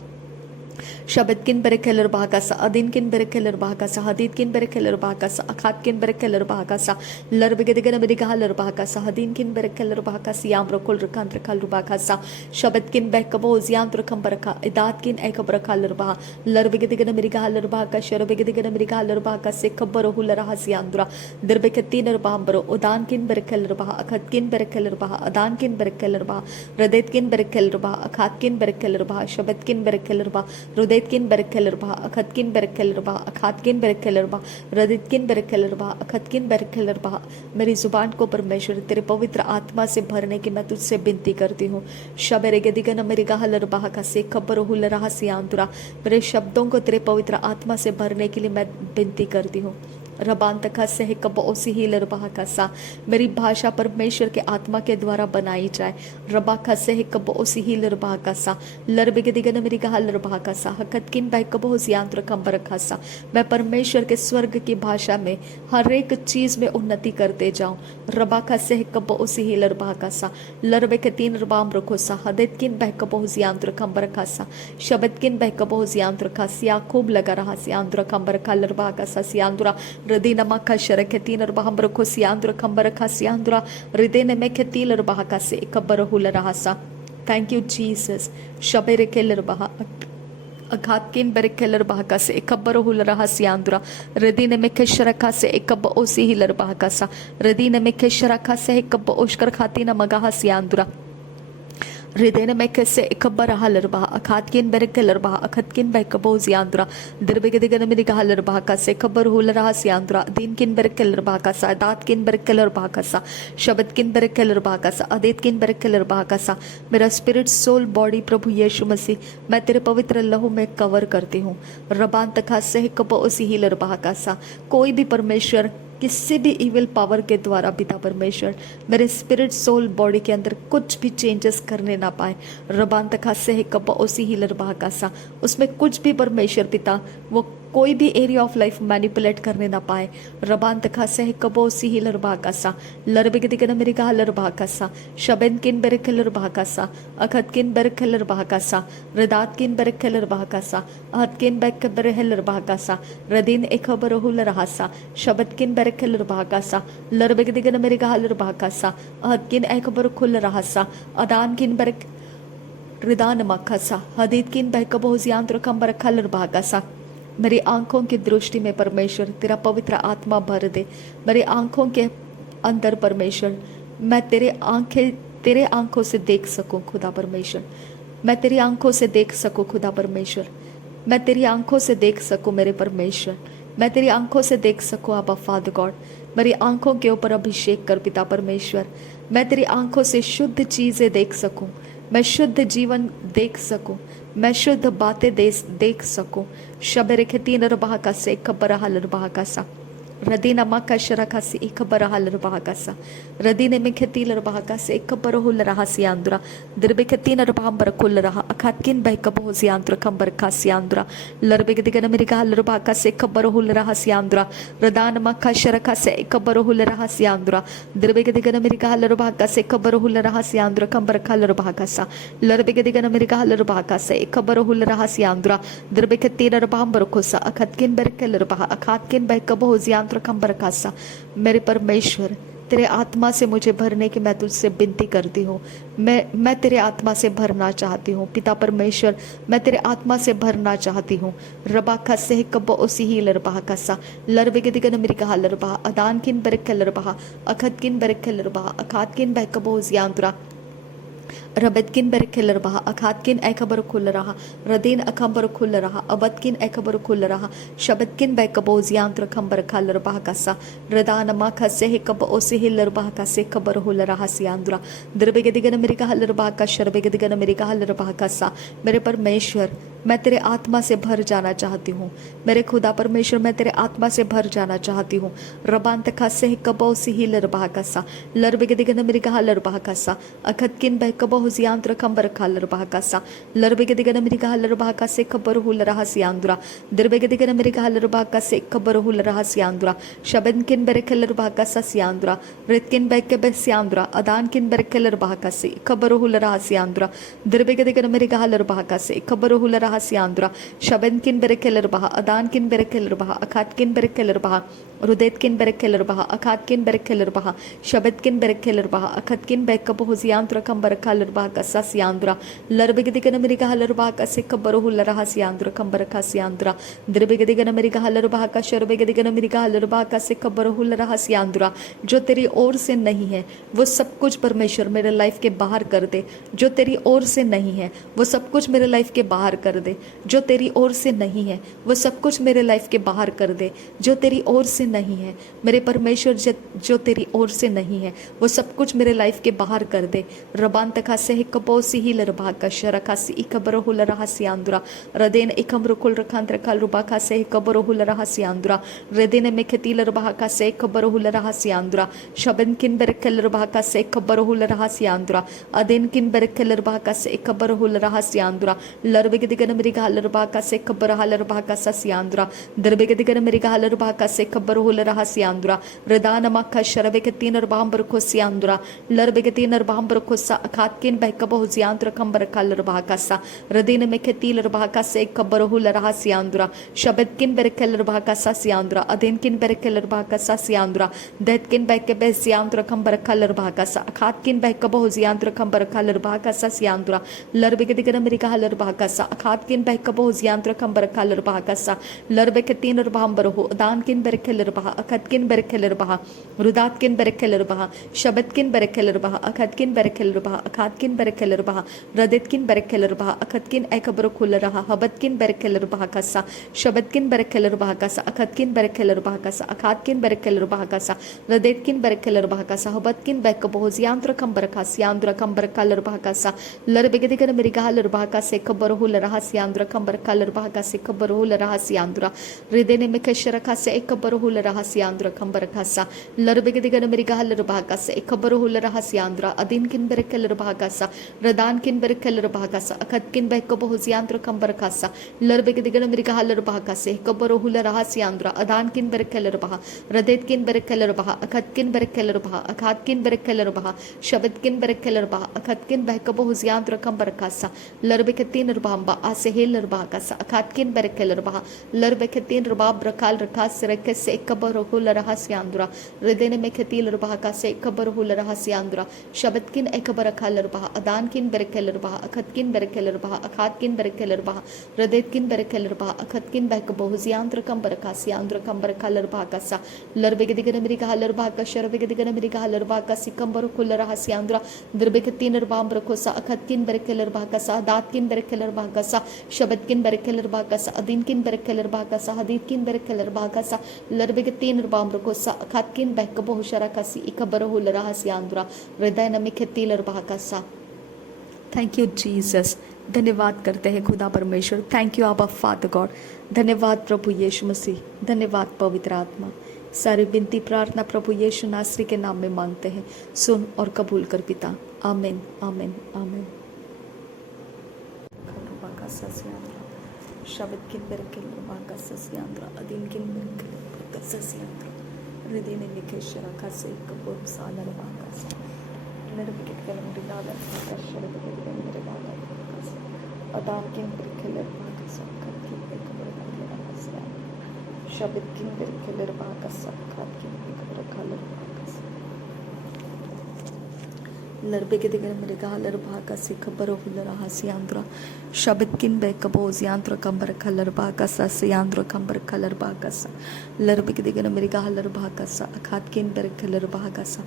Shabatkin berekeller bahakasa adinkin berekeller bahakasa haditkin berekeller bahakasa akatkin berekeller bahakasa larbigadigan America haller bahakasa hadinkin berekeller bahakasa yamrokul rakantra kal rubakasa shabatkin bekaboz yantra kambaraka idatkin ekabrakaller bah larbigadigan America haller bahakasa sharbigadigan America haller bahakasa kabarohul rahasiandra derbekatin bambro udankin berekeller bah akatkin berekeller bah adankin berekeller bah radetkin berekeller bah akatkin berekeller bah shabatkin berekeller bah Rudetkin berekeller bah akatkin berekeller bah akatkin berekeller bah रदितकिन बेरकेलर बहा अखतकिन बेरकेलर बहा मेरी जुबान को परमेश्वर तेरे पवित्र आत्मा से भरने की मैं तुझसे विनती करती हूँ शबेरे गदिगन मेरी गहलर बहा का से खबर हुल रहा सियांतुरा मेरे शब्दों को तेरे पवित्र आत्मा से भरने के लिए मैं विनती करती हूँ रबान तका से कब ओसी ही लरबा कसा, मेरी भाषा परमेश्वर के आत्मा के द्वारा बनाई जाए। रबा खसे कब ओसी ही लरबा कसा, लरबिग दिगन मेरी कहा लरबा कसा, हकत किन बाई कब हो यांत्र कंबर खसा। मैं परमेश्वर के स्वर्ग की भाषा में हर एक चीज में उन्नति करते जाऊं। रबा खसे कब ओसी ही लरबा कसा, लरबे के तीन रबाम रखो सा, हदत किन बह कब हो यांत्र कंबर खसा, शब्द किन बह कब हो यांत्र खसिया खूब लगा रहा सियांद्र कंबर का लरबा कसा सियांद्रा रदीन मक्का शरक तीन रबाम रखो सियांद्र कंबर का सियांद्रा रिदेन में खेती लरबा का से कब्बर हुल रहा सा। Thank you Jesus. शबेरे के लरबा अघात किन बरे केलर बहका से कब्बर हुल रहा सियांद्रा रदीन में केशरका से कब ओसी ही लरबा का सा, रदीन में केशरका से कब ओशकर खाती न मगाहा सियांद्रा रिदेन में कैसे इकब्बर हलरबा अखात किन बेर केलरबा अखत किन बे कबो जियांद्रा दिरबे दिगन में दिगा हलरबा का से कब्बर हुल रहा सियांद्रा दिन किन बेर केलरबा का सा, दात किन बेर केलरबा का सा, शब्द किन बेर केलरबा का सा, अदेत किन बेर केलरबा का सा। मेरा स्पिरिट सोल बॉडी प्रभु यीशु मसीह मैं तेरे पवित्र लहू में कवर करती हूँ। रबान तखा से कबो उसी ही लरबा का सा, कोई भी परमेश्वर किसी भी इविल पावर के द्वारा पिता परमेश्वर मेरे स्पिरिट सोल बॉडी के अंदर कुछ भी चेंजेस करने ना पाए। रबान तखा से कब उसी ही लरबा का सा, उसमें कुछ भी परमेश्वर पिता वो कोई भी एरिया ऑफ लाइफ मैनिपुलेट करने ना पाए। रबान तखा से कब उसी ही लरबा का सा, लरबिग दिगन मेरी कहा लरबा का सा, शबन किन बेरख लरबा का सा, अखत किन बेरख लरबा का सा, रदात किन बेरख लरबा का सा, अहत किन बेरख बेरह लरबा का सा, रदीन एक बरहुल रहा सा, शबद किन बेरख लरबा का सा, लरबिग दिगन मेरी कहा लरबा का सा, अहत किन एक बरखुल रहा सा, अदान किन बेरख रिदान मखा सा, हदीद किन बहक बहुजियांत्र कम बरखा लरबा का सा। मेरी आंखों की दृष्टि में परमेश्वर तेरा पवित्र आत्मा भर दे। मेरी आंखों के अंदर परमेश्वर मैं तेरे आंखों से देख सकूं खुदा परमेश्वर, मैं तेरी आंखों से देख सकूं खुदा परमेश्वर, मैं तेरी आंखों से देख सकूं मेरे परमेश्वर, मैं तेरी आंखों से देख सकूं आबा फादर गॉड। मेरी आंखों के ऊपर अभिषेक कर पिता परमेश्वर, मैं तेरी आंखों से शुद्ध चीजें देख सकूं, मैं शुद्ध जीवन देख सकूं, मैं शुद्ध बातें देख सकूं। शबेरे के तीन रबा का से कब्बर हलर बहा का सा, रदीना मक्का शरका से एक बरहा लरबा का सा, रदीने में खेती लरबा का से एक बरहुल रहा सियांद्रा दिरबे के तीन रबाम बरकुल रहा अखात किन बह कबो सियांद्र कम बरखा सियांद्रा लरबे के दिगन मेरी कहा लरबा का से एक बरहुल रहा सियांद्रा रदान मक्का शरका से एक बरहुल रहा सियांद्रा दिरबे के दिगन मेरी कहा लरबा का से एक बरहुल रहा सियांद्र कम बरखा लरबा का सा, लरबे के दिगन मेरी कहा लरबा का से एक बरहुल रहा सियांद्रा दिरबे के तीन रबाम बरखुसा अखत किन बरके लरबा अखात किन बह कबो सा। मेरे परमेश्वर तेरे आत्मा से मुझे भरने की मैं तुझसे विनती करती हूँ। मैं तेरे आत्मा से भरना चाहती हूँ पिता परमेश्वर, मैं तेरे आत्मा से भरना चाहती हूँ। रबा का से कब उसी ही लरबा का सा, लरबे के दिगन मेरी कहा लरबा अदान किन बरक लरबा अखत किन बरक लरबा अखात किन बह कबो जियांद्रा रबत किन बर खिलर बहा अखात किन एकबर खुल रहा रदीन अखंबर खुल रहा अबद किन एकबर खुल रहा शबद किन बै कबो जियांत्र खंबर खालर बहा कसा रदान मा खसे हे कब ओसे हिलर बहा कसे खबर हुल रहा सियांद्रा दरबे के दिगन मेरी का हलर बहा का शरबे के दिगन मेरी का हलर बहा कसा। मेरे परमेश्वर मैं तेरे आत्मा से भर जाना चाहती हूँ। मेरे खुदा परमेश्वर मैं तेरे आत्मा से भर जाना चाहती हूँ। रबांत खासे कबो सी ही लरबा कसा लरबे के दिगन मेरी कहा लरबा कसा अखत किन बह कबो हुजियांत्र खंबर खा लरबा कसा लरबे के दिगन मेरी कहा लरबा कसे खबर हुल रहा सियांद्रा दरबे के दिगन मेरी कहा लरबा कसे खबर हुल रहा सियांद्रा शबन किन बरे लरबा कसा सियांद्रा रित किन बह के सियांद्रा अदान किन बरे लरबा कसे खबर हुल रहा सियांद्रा दरबे के दिगन मेरी कहा लरबा कसे खबर हुल रहा सियांद्रा शबन किन बरे लरबा अदान किन बरे लरबा अखात किन बरे लरबा रुदैत किन बरे लरबा अखात किन बरे लरबा शबद किन बरे लरबा अखत किन बह कब हुजियांत्र खंबर खा लरबा कसा सियांद्रा लरबे के दिगन मेरी कहा लरबा कसे खबर हुल रहा सियांद्रा खंबर खा सियांद्रा दरबे के दिगन मेरी कहा लरबा का शरबे के दिगन मेरी कहा लरबा कसे खबर हुल रहा सियांद्रा जो तेरी ओर से नहीं है वो सब कुछ परमेश्वर मेरे लाइफ के बाहर कर दे। जो तेरी ओर से नहीं है वो सब कुछ मेरे लाइफ के बाहर कर दे। जो तेरी ओर से नहीं है वो सब कुछ मेरे लाइफ के बाहर कर दे। जो तेरी ओर से से नहीं है, मेरे परमेश्वर जो तेरी ओर से नहीं है, वो सब कुछ मेरे लाइफ के बाहर कर दे। रबान तका से कपोसी ही लरबा का शरकासी इकबरो हुल रहा सियांद्रा रदेन इकम रुकुल रखांद्र काल रुबा का से कबरो हुल रहा सियांद्रा रदेन में खेती लरबा का से कबरो हुल रहा सियांद्रा शबन किन बरकल रबा का से कबरो हुल रहा सियांद्रा अदेन किन बरकल रबा का से कबरो हुल रहा सियांद्रा लरबे के दिगन मेरी गाल रबा का से कबर हाल रबा का सियांद्रा दरबे के दिगन मेरी गाल रबा का से कबर हुल रहा सियांद्रा रदान मक्का शरबे के तीन रबांबर को सियांद्रा लरबे के तीन रबांबर को सा खातकिन बहकबो जियांद्र कंबर काल रबा का सा रदेन में के तील रबा का से कबर हुल रहा सियांद्रा शबद किन बरकल रबा का सा सियांद्रा अदेन किन बरकल रबा का सा सियांद्रा दैत किन बहके बे सियांद्र कंबर काल रबा का सा खातकिन बहकबो जियांद्र कंबर काल रबा का सा सियांद्रा लरबे के दिगन मेरी गाल रबा का सा खातकिन बहकबो जियांद्र कंबर काल रबा का सा लरबे के तीन रबांबर हो दान किन बरकल रबा अखतकिन बरकल रबा रुदात किन बरकल रबा शबद किन बरकल रबा अखतकिन बरकल रबा अखातकिन बरकल रबा रदितकिन बरकल रबा अखतकिन एकबर खुल रहा हबतकिन बरकल रबा का सा शबदकिन बरकल रबा का सा अखतकिन बरकल रबा का सा अखातकिन बरकल रबा का सा रदितकिन बरकल रबा का सा हबतकिन बकबो जियांद्र कंबर का सियांद्र कंबर काल रबा का सा लरबेगदिगन मेरी गाल रबा का से कबर हुल रहा सियांद्र कंबर काल रबा का से कबर हुल रहा सियांद्र हृदय में कशर का से कबर हुल रहा सियांद्र कंबर का सा लरबेगदिगन मेरी गाल रबा का से कबर हुल रहा सियांद्र अदीन किन बरकल रबा का सा रदान किन बरकल रबा का सा अखत किन बहकबो जियांद्र कंबर का सा लरबेगदिगन मेरी गाल रबा का से कबर हुल रहा सियांद्र अदान किन बरकल रबा रदेत किन बरकल रबा अखत किन बरकल रबा अखात किन बरकल रबा शबद किन बरकल रबा अखत किन बहकबो जियांद्र कंबर का सा लरबेकतीन रबांबा आसे हेल रबा का सा अखात किन बरकल रबा लरबेकतीन रबाब रकाल रखा सरक से कबर हुल रहा सियांद्र हृदय में खतील रबा का से कबर हुल रहा सियांद्र शबद किन एकबर खाल रबा अदान किन बरकल रबा अखत किन बरकल रबा अखात किन बरकल रबा रदेत किन बरकल रबा अखत किन बहकबो जियांद्र कंबर का सियांद्र कंबर खाल रबा का सा लरबेगदिगन मेरी गाल रबा का शरबेगदिगन मेरी गाल रबा का सिकंबर खुल रहा सियांद्र दरबेकतीन रबाम रखो सा अखत किन बरकल रबा का सा दात किन बरकल रबा का सा शबद किन बरकल रबा का सा अदीन किन बरकल रबा का सा हदीद किन बरकल रबा का सा लरबेगतीन रबाम रखो सा अखत किन बहकबो शरा का सी इकबर हुल रहा सियांद्र हृदय नमी खतील रबा का सा। थैंक यू जीसस, धन्यवाद करते हैं खुदा परमेश्वर। थैंक यू आबा फादर गॉड, धन्यवाद प्रभु यीशु मसीह, धन्यवाद पवित्र आत्मा। सारी विनती प्रार्थना प्रभु यीशु नासरी के नाम में मांगते हैं, सुन और कबूल कर पिता। आमीन आमीन आमीन। शब्द किन बरकल रबा ससियांद्र अदीन किन बरकल ससियांद्र हृदय ने लिखे शरका से कबूल साल रबा का लरबे के मेरे दादा का शब्द के मेरे दादा का अदा किन बरकल रबा का सब किन कबर का रबा शब्द किन बरकल रबा का सब किन कबर का रबा लरबे के दिगन मेरे गाल रबा का से खबर हुल रहा सियांद्र शब्द किन बहकबो जियांद्र कंबर खलर बा का सा सियांद्र कंबर खलर बा का सा लरबे के दिगन मेरे गाल रबा का सा अखात किन बर खलर बा का सा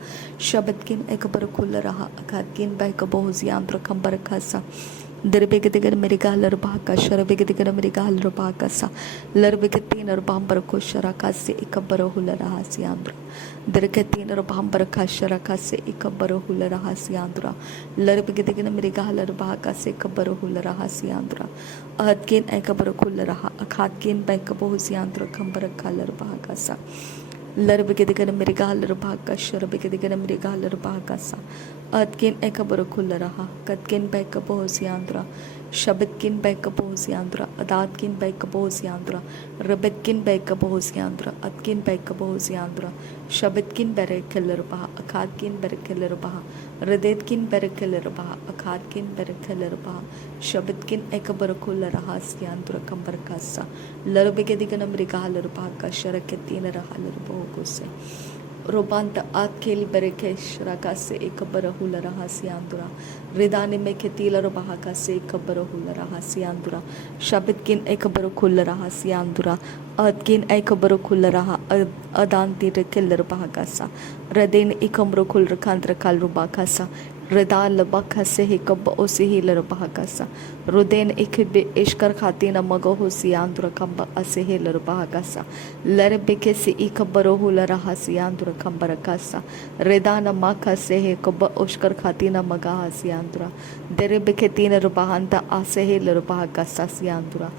शब्द किन एकबर खुल रहा अखात किन बहकबो जियांद्र कंबर का सा दरबे के दिगन मेरे गाल रबा का शरबे के दिगन मेरे गाल रबा का सा लरबे के तीन रबांबर को शराका से एकबर हुल रहा सियांद्र दरके तीन रबांबर का शराका से एकबर हुल रहा सियांद्र लरबे के दिगन मेरे गाल रबा का से कबर हुल रहा सियांद्र अहद किन एकबर खुल रहा अखात किन बैकबो सियांद्र कंबर काल रबा का सा लरबे के दिगन मेरे गाल रबा का शरबे के दिगन मेरे गाल रबा का सा अदकिन एकबर खुल रहा कदकिन बैकबो सियांद्र शब्द किन बैकबो सियांद्र अदात किन बैकबो सियांद्र रबद किन बैकबो सियांद्र अदकिन बैकबो सियांद्र शब्द किन बरकल रबा अखात किन बरकल रबा रदेत किन बरकल रबा अखात किन बरकल रबा शब्द किन एकबर खुल रहा सियांद्र कंबर का सा लरबे के दिगन मेरे गाल रबा का शरक के तीन रहा लरबो को से रोबांत आकेल बरके शराका से एक बरहुल रहा सियांदुरा रिदाने में खेतील रबा का से एक बरहुल रहा सियांदुरा शब्द किन एक बरखुल रहा सियांदुरा अद किन एक बरखुल रहा अदान तीर किल रबा का सा रदेन एक अमरखुल रखांत रखाल रुबा का सा rida labaka sehi kaba osihi larabahakasa ruden ikbe ishkar khatina mago hosiandra kamba asehi larabahakasa larbeke se ikabarohu larahasiandra kambarakasa redana maka sehi kaba oshkar khatina maga hasiandra derebeke tina rubahanta asehi larabahakasa siandra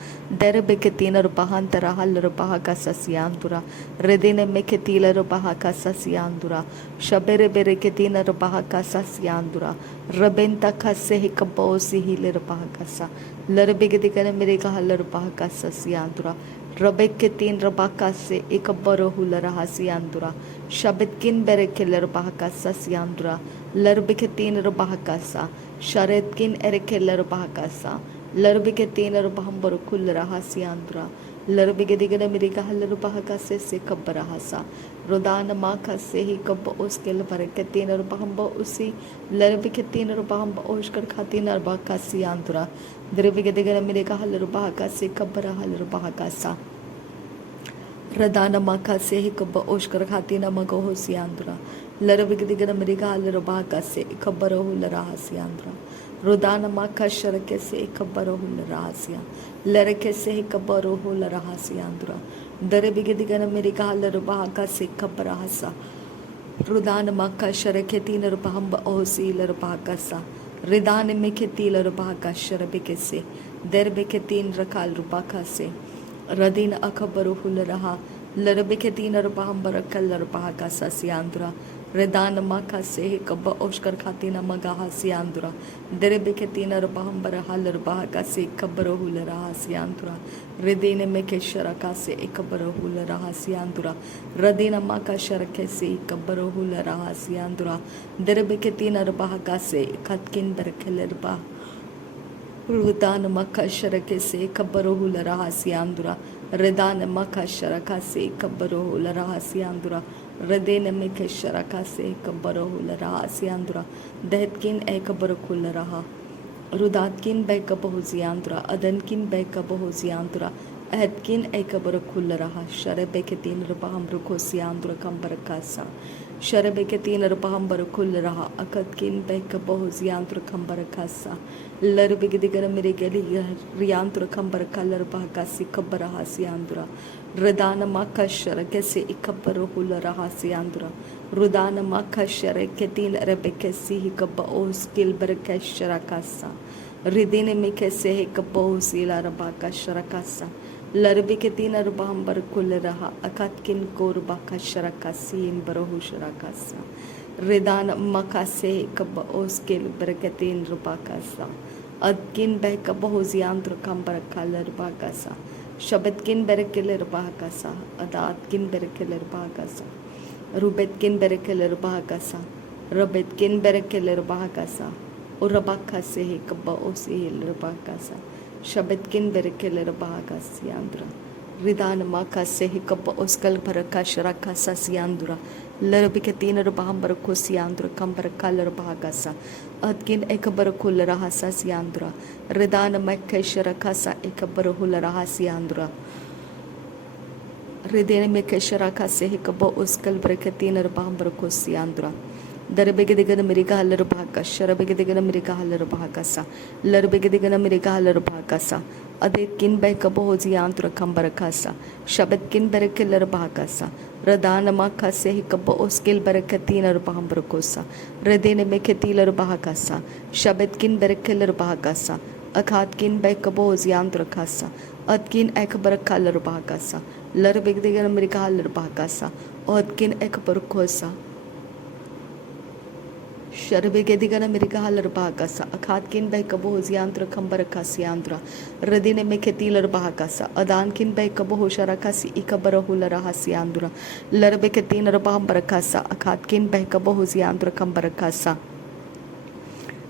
derebeke tina rubahanta rahal larabahakasa siandra redine meketila rubahakasa siandra shabere bereke tina rubahakasa siandra Rabenta kase hikabosi hilir bahakasa. Larbigadigan America halar bahakasa siandura. Rabeketin rabakase ikabaro hularahasiandura. Shabetkin berekeler bahakasa siandura. Larbiketin rabahakasa. Sharetkin erekeler bahakasa. Larbiketin rabahambaro kularahasiandura. Larbigadigan America halar bahakase se kabarahasa. Rodana maka sehi kaba oskel baraketin bahamba usi larbiketin bahamba oshkar khatin bakasi andura dirbigedegar mireka halar bahakase kabara halar bahakasa radana maka sehi kaba oshkar khatin mago hosi andura larbigedigar mireka halar bahakase kabara hulara hasi andura rodana maka sharake se kabara hulara hasi larake sehi kabara hulara hasi andura Darabigadigan America Larabaka se Kaparahasa Rudan Maka Sharaketin Rabahamba Osi Larabakasa Ridan Miketi Larabaka Sharabikese Derbeketin Rakal Rubakase Radin Akabaru Hularaha Larabiketin Rabahamba Kalarabakasa Siandra Redan Maka sehi Kaba Oshkar Khatina Magaha Siandra Derebeketina Rabahambara Halarabaka se Kabaro Hularaha Siandra Redine Meke Sharakase Ekabaro Hularaha Siandra Radina Maka Sharakese Kabaro Hularaha Siandra Derebeketina Rabahakase Katkin Berkelerba Rudan Maka Sharakese Kabaro Hularaha Siandra Redan Maka Sharakase Kabaro Hularaha Siandra Radene Meke Sharakase Kabaro Hularaha Siandra Dehetkin Ekabaro Hularaha Rudatkin Bekaboziandra, Adankin Bekaboziandra, Adkin Ekabarakulaha, Sharebeketin Rabaham Rukosiandra Kambarakasa, Sharebeketin Rabaham Barakularaha, Akatkin Bekaboziandra Kambarakasa, Larbigidigan Mirigeli Riandra Kambarakalar Bahakasi Kabarahasiandra, Radana Makashara Kese Ikabaruhularaha Siandra, Rudana Makashare Ketin Rebekesi Hikaba Oskil Barakesh Sharakasa. Ridine Mikese Hikabos Ilarabaka Sharakasa. Larbiketina Rubambar Kuleraha Akatkin Korbaka Sharakasi in Barahu Sharakasa. Ridana Makase Hikaba Oskil Barakatin Rubakasa. Adkin Beka Bohosiandra Kambarakala Rubakasa. Shabetkin Berekeler Bahakasa. Adatkin Berekeler Bahakasa. Rubetkin Berekeler Bahakasa, Robetkin Berekeler Bahakasa, Urabaka Sehi Kaba Osi Rabakasa, Shabetkin Berekeler Bahakas Yandra, Ridan Maka Sehi Kaba Oskal Parakasharakasa Siandra, Larabikatina Bahambar Kosiandra, Kambarakalar Bahakasa, Adkin Ekabarakula Rahasa Siandra, Ridan Makasharakasa Ekabarahula Rahasiandra. Redene Mekesharaka Sehikabo Uskal Brekatina Bahambra Kosiandra. Darabegadigan America Halarabaka, Sharabegadigan America Halarabakasa, Larbegadigan America Halarabakasa, Adetkin Bekabo Hoziandra Kambarakasa, Shabetkin Berekelar Bahakasa, Radana Maka Sehikabo Uskil Berekatina Bahambra Kosa, Redene Meketilar Bahakasa, Shabetkin Berekelar Bahakasa, Akatkin Bekabo Hoziandra Kasa, Adkin Ekbarakalar Bahakasa. Larbigdigan America Larbakasa, Odkin Ekbarkosa, Sharbigedigan America Larbakasa, Akatkin Bekabo Ziandra Kambarakasiandra, Radine Meketilar Bahakasa, Adankin Bekabo Sharakasi Ikabarahula Rahasiandra, Larbekatina Rabambarakasa, Akatkin Bekabo Ziandra Kambarakasa.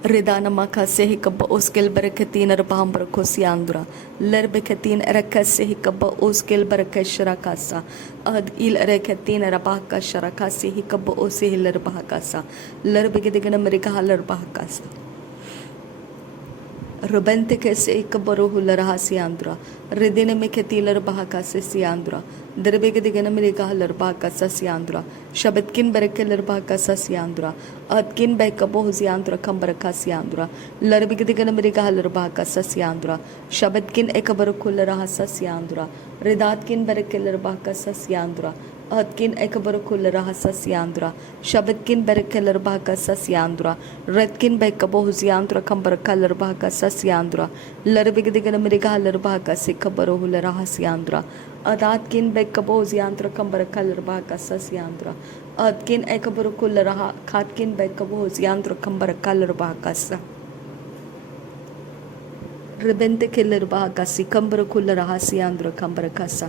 Redana Maka Sehikaba Oskil Barakatina Bahambra Kosiandra, Lerbekatin Eraka Sehikaba Oskil Barakasharakasa, Ad Il Erekatina Rabaka Sharakasi Hikaba Osihil Bahakasa, Lerbegadigan America Halar Bahakasa. Rebente que se cabarohula rahasiandra, Redine meketiler bahakase siandra, Derebeke de Ganamerica Baka Sasiandra, Shabetkin Berekeler Baka Sasiandra, Atkin Bekaboziandra Kambarakasiandra, Larabik de Ganamerica Baka Sasiandra, Shabetkin Ekabarakula Sasiandra, Redatkin Berekeler Baka Sasiandra, Atkin Ekabarakula Sasiandra, Shabetkin Berekeler Baka Sasiandra, Redkin Bekaboziandra Kambarakaler Baka Sasiandra, Larabik de Ganamerica Baka Sikabarohula Rahasiandra, Adatkin Bekaboziandra Kambarakaler Baka Sasiandra, Atkin Ekabarakula Raha, Katkin Bekaboziandra Kambarakaler Bakasa. Rebente Killer Bakasi, Kambarakula Rahasiandra Kambarakasa.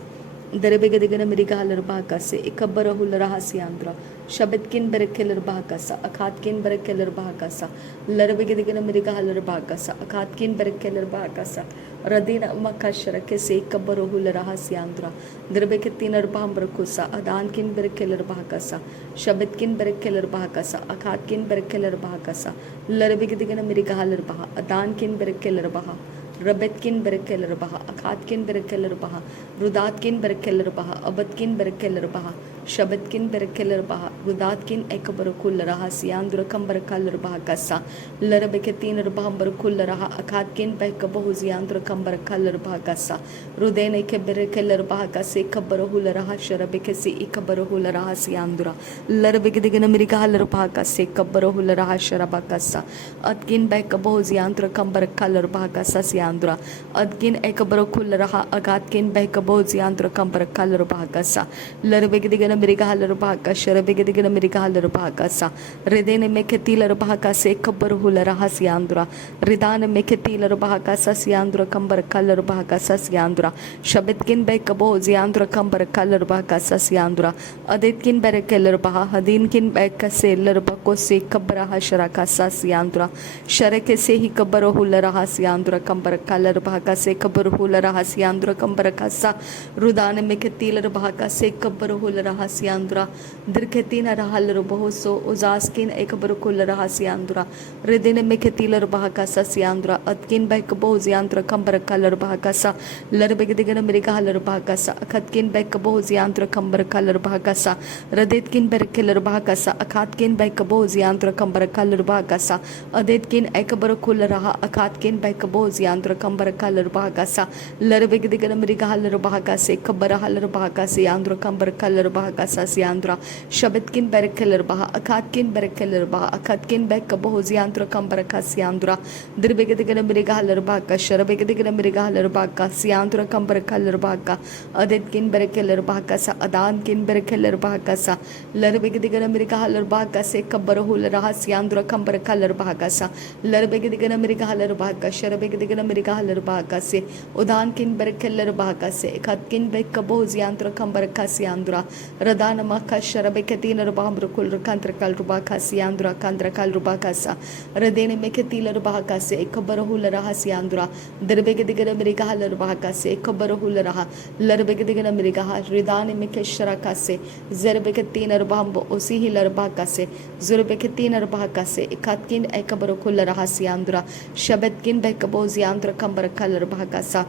Derebegadigan Americaler Bakase, Ikabarahula Rahasiandra, Shabetkin Berekeller Bakasa, Akatkin Berekeller Bakasa, Larabegadigan Americaler Bakasa, Akatkin Berekeller Bakasa, Radina Makashara Kese, Kabarahula Rahasiandra, Derebeketinar Bambrakusa, Adankin Berekeller Bakasa, Shabetkin Berekeller Bakasa, Akatkin Berekeller Bakasa, Larabegadigan Americaler Baha, Adankin Berekeller Baha. Rabetkin Berekeller Baha, Akatkin Berekeller Baha, Rudatkin Berekeller Baha, Abatkin Berekeller Baha, Shabetkin Berekeller Baha, Rudatkin Ekabarakul Raha, Siandra Kambarakaller Bahakasa, Larabeketin Bahambarakul Raha, Akatkin Bekaboziandra Kambarakaller Bahakasa, Rudene Keberekeller Bahakase, Kabarahul Raha, Sharabekasi, Ikabarahul Raha Siandra, Larabekadigan America Haller Bahakase, Kabarahul Raha Sharabakasa, Atkin Bekaboziandra Kambarakaller Bahakasa Siandra. Adkin Ekabarakul Raha, Agatkin Bekaboziandra Kambarakaller Bahakasa, Larabegadigan America Haller Bahaka, Sharabegadigan America Haller Bahakasa, Redene Meketiler Bahakase, Kabarahul Raha Siandra, Ridana Meketiler Bahakasa Siandra Kambarakaller Bahakasa Siandra, Shabetkin Bekaboziandra Kambarakaller Bahakasa Siandra, Aditkin Berekeller Baha, Hadinkin Bekaseller Bakose, Kabaraha Sharakasa Siandra, Sharekese hi Kabarahul Raha Siandra Kambarakaller Bahakase, Kabarahul Raha Siandra Kambarakasa, Rudana Meketiler Bahakase, Kabarahul Raha Siandra, Dirketina Rahaler Bohoso, Uzaskin Ekabarakul Raha Siandra, Redine Meketiler Bahakasa Siandra, Atkin Bekaboziandra Kambarakaller Bahakasa, Larbegadigan America Haller Bahakasa, Akatkin Bekaboziandra Kambarakaller Bahakasa, Radetkin Berkeller Bahakasa, Akatkin Bekaboziandra Kambarakaller Bahakasa, Adetkin Ekabarakul Raha, Akatkin Bekaboziandra Kambarakaller Bahakasa, Larbegadigan America Haller Bahakase, Kabarahaller Bahakase, Andra Kambarakaller Bahakasa Siandra, Shabetkin Berkeller Baha, Akatkin Berkeller Baha, Akatkin Bekaboziandra Kambarakasiandra, Dirbegadigan America Haller Bahaka, Sharabegadigan America Haller Bahaka, Siandra Kambarakaller Bahaka, Adetkin Berkeller Bahakasa, Adankin Berkeller Bahakasa, Larbegadigan America Haller Bahakase, Kabarahul Raha Siandra Kambarakaller Bahakasa, Larbegadigan America Haller Bahaka, Sharabegadigan America Haller Bahakase, Udankin Berkeller Bahakase, Katkin Bekaboziandra Kambarakasiandra, Radana Maka Sharabekatina Bambrakul Kantrakal Rubakasiandra, Kandrakal Rubakasa, Radene Meketiler Bahakase, Kabarahul Raha Siandra, Derbegadigan America Haller Bahakase, Kabarahul Raha, Larbegadigan America, Ridani Mekesharakase, Zerbekatina Bambo, Osihilar Bahakase, Zurbeketina Bahakase, Katkin Ekabarakul Raha Siandra, Shabetkin Bekaboziandra Kambarakaller Bahakasa.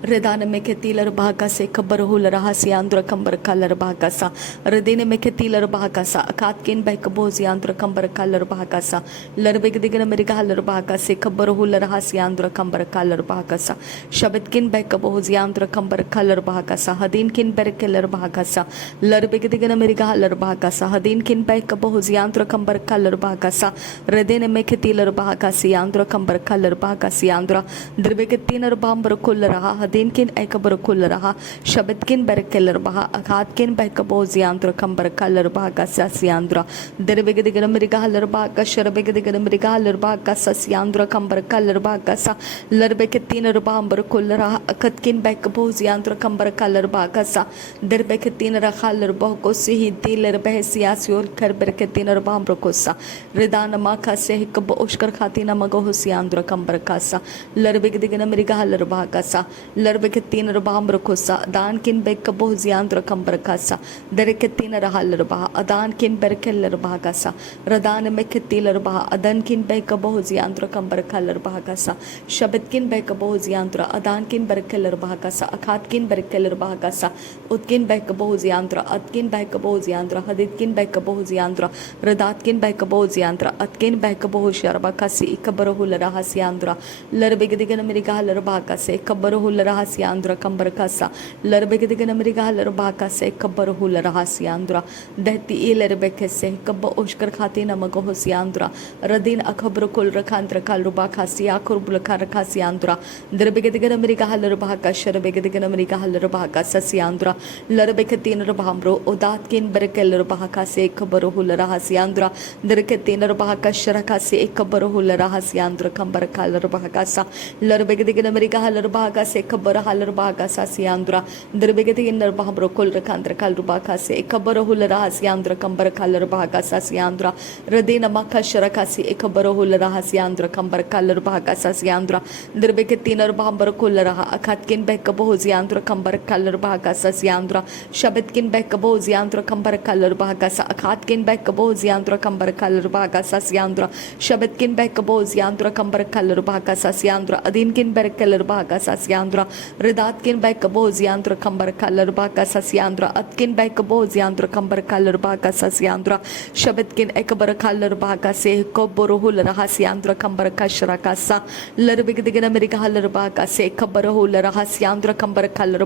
Redana Meketiler Bahakase, Kabarahul Rahasiandra Kambarakaller Bahakasa, Redene Meketiler Bahakasa, Akatkin Bekaboziandra Kambarakaller Bahakasa, Larbegadigan America Haller Bahakase, Kabarahul Rahasiandra Kambarakaller Bahakasa, Shabetkin Bekaboziandra Kambarakaller Bahakasa, Hadinkin Berkeller Bahakasa, Larbegadigan America Haller Bahakasa, Hadinkin Bekaboziandra Kambarakaller Bahakasa, Redene Meketiler Bahakasiandra Kambarakaller Bahakasiandra, Dirbegatinar Bambarakul Raha, Dinkin Ekabarakul Raha, Shabetkin Berkeller Baha, Akatkin Bekaboziandra Kambarakaller Bahakasa Siandra, Derebegadigan America Haller Bahaka, Sharabegadigan America Haller Bahakasa Siandra Kambarakaller Bahakasa, Larbeketina Bambarakul Raha, Akatkin Bekaboziandra Kambarakaller Bahakasa, Derbeketina Rahaller Bokosi, Dealer Behesiasior Kerberketina Bambrakosa, Redana Maka Sehikabo Oshkar Khatina Magohosiandra Kambarakasa, Larbegadigan America Haller Bahakasa, Larbekatina Rabambrakosa, Adan Kin Bekaboziandra Kambarakasa, Derekatina Rahalarbaha, Adan Kin Berkelarabagasa, Radana Mekatilarbaha, Adan Kin Bekaboziandra Kambarakalarabagasa, Shabetkin Bekaboziandra, Adan Kin Berkelarabagasa, Akatkin Berkelarabagasa, Utkin Bekaboziandra, Atkin Bekaboziandra, Haditkin Bekaboziandra, Radatkin Bekaboziandra, Atkin Bekaboziarbakasi, Ikabarahula Rahasiandra, Larbegadigan America Larabakase, Kabarahula Rahasiandra Kambarakasa, Larbegadigan America Larabakase, Kabarahula Rahasiandra, Deti Ilerbekese, Kaba Oshkar Khatina Magohosiandra, Radin Akabrakul Rakandra Kalrubakasi, Akurbulakarakasiandra, Derbegadigan America Halarabaka, Sharabegadigan America Halarabaka, Sasiandra, Larbekatin Rabambro, Odatkin Berkel Rabakase, Kabarahula Rahasiandra, Derketin Rabaka Sharakase, Kabarahula Rahasiandra Kambarakal Rabakasa, Larbegadigan America Halarabaka, Kabarahalarabaka Sasiandra, Derbegadigan Rabambro Kulrakandra Kalrubakase, Kabarahula Rahasiandra Kambarakal Sasiandra, Radina Maka Sharakasi, Ekabarahula Rahasiandra Kambarakal Sasiandra, Derbekatina Rabambra Kularaha, Akatkin Bekaboziandra Kambarakal Sasiandra, Shabetkin Bekaboziandra Kambarakal Akatkin Bekaboziandra Kambarakal Sasiandra, Shabetkin Bekaboziandra Kambarakal Sasiandra, Adinkin Berakal Sasiandra, Ridatkin Bekaboziandra Kambarakal Sasiandra, Atkin Bekaboziandra Kambarakal Sasiandra, Shabetkin Ekabarakal Se Koboruhul Rahasiandra Kambarakasharakasa, Larbigdigan America Halarabaka Se Kabarahul Rahasiandra Kambarakal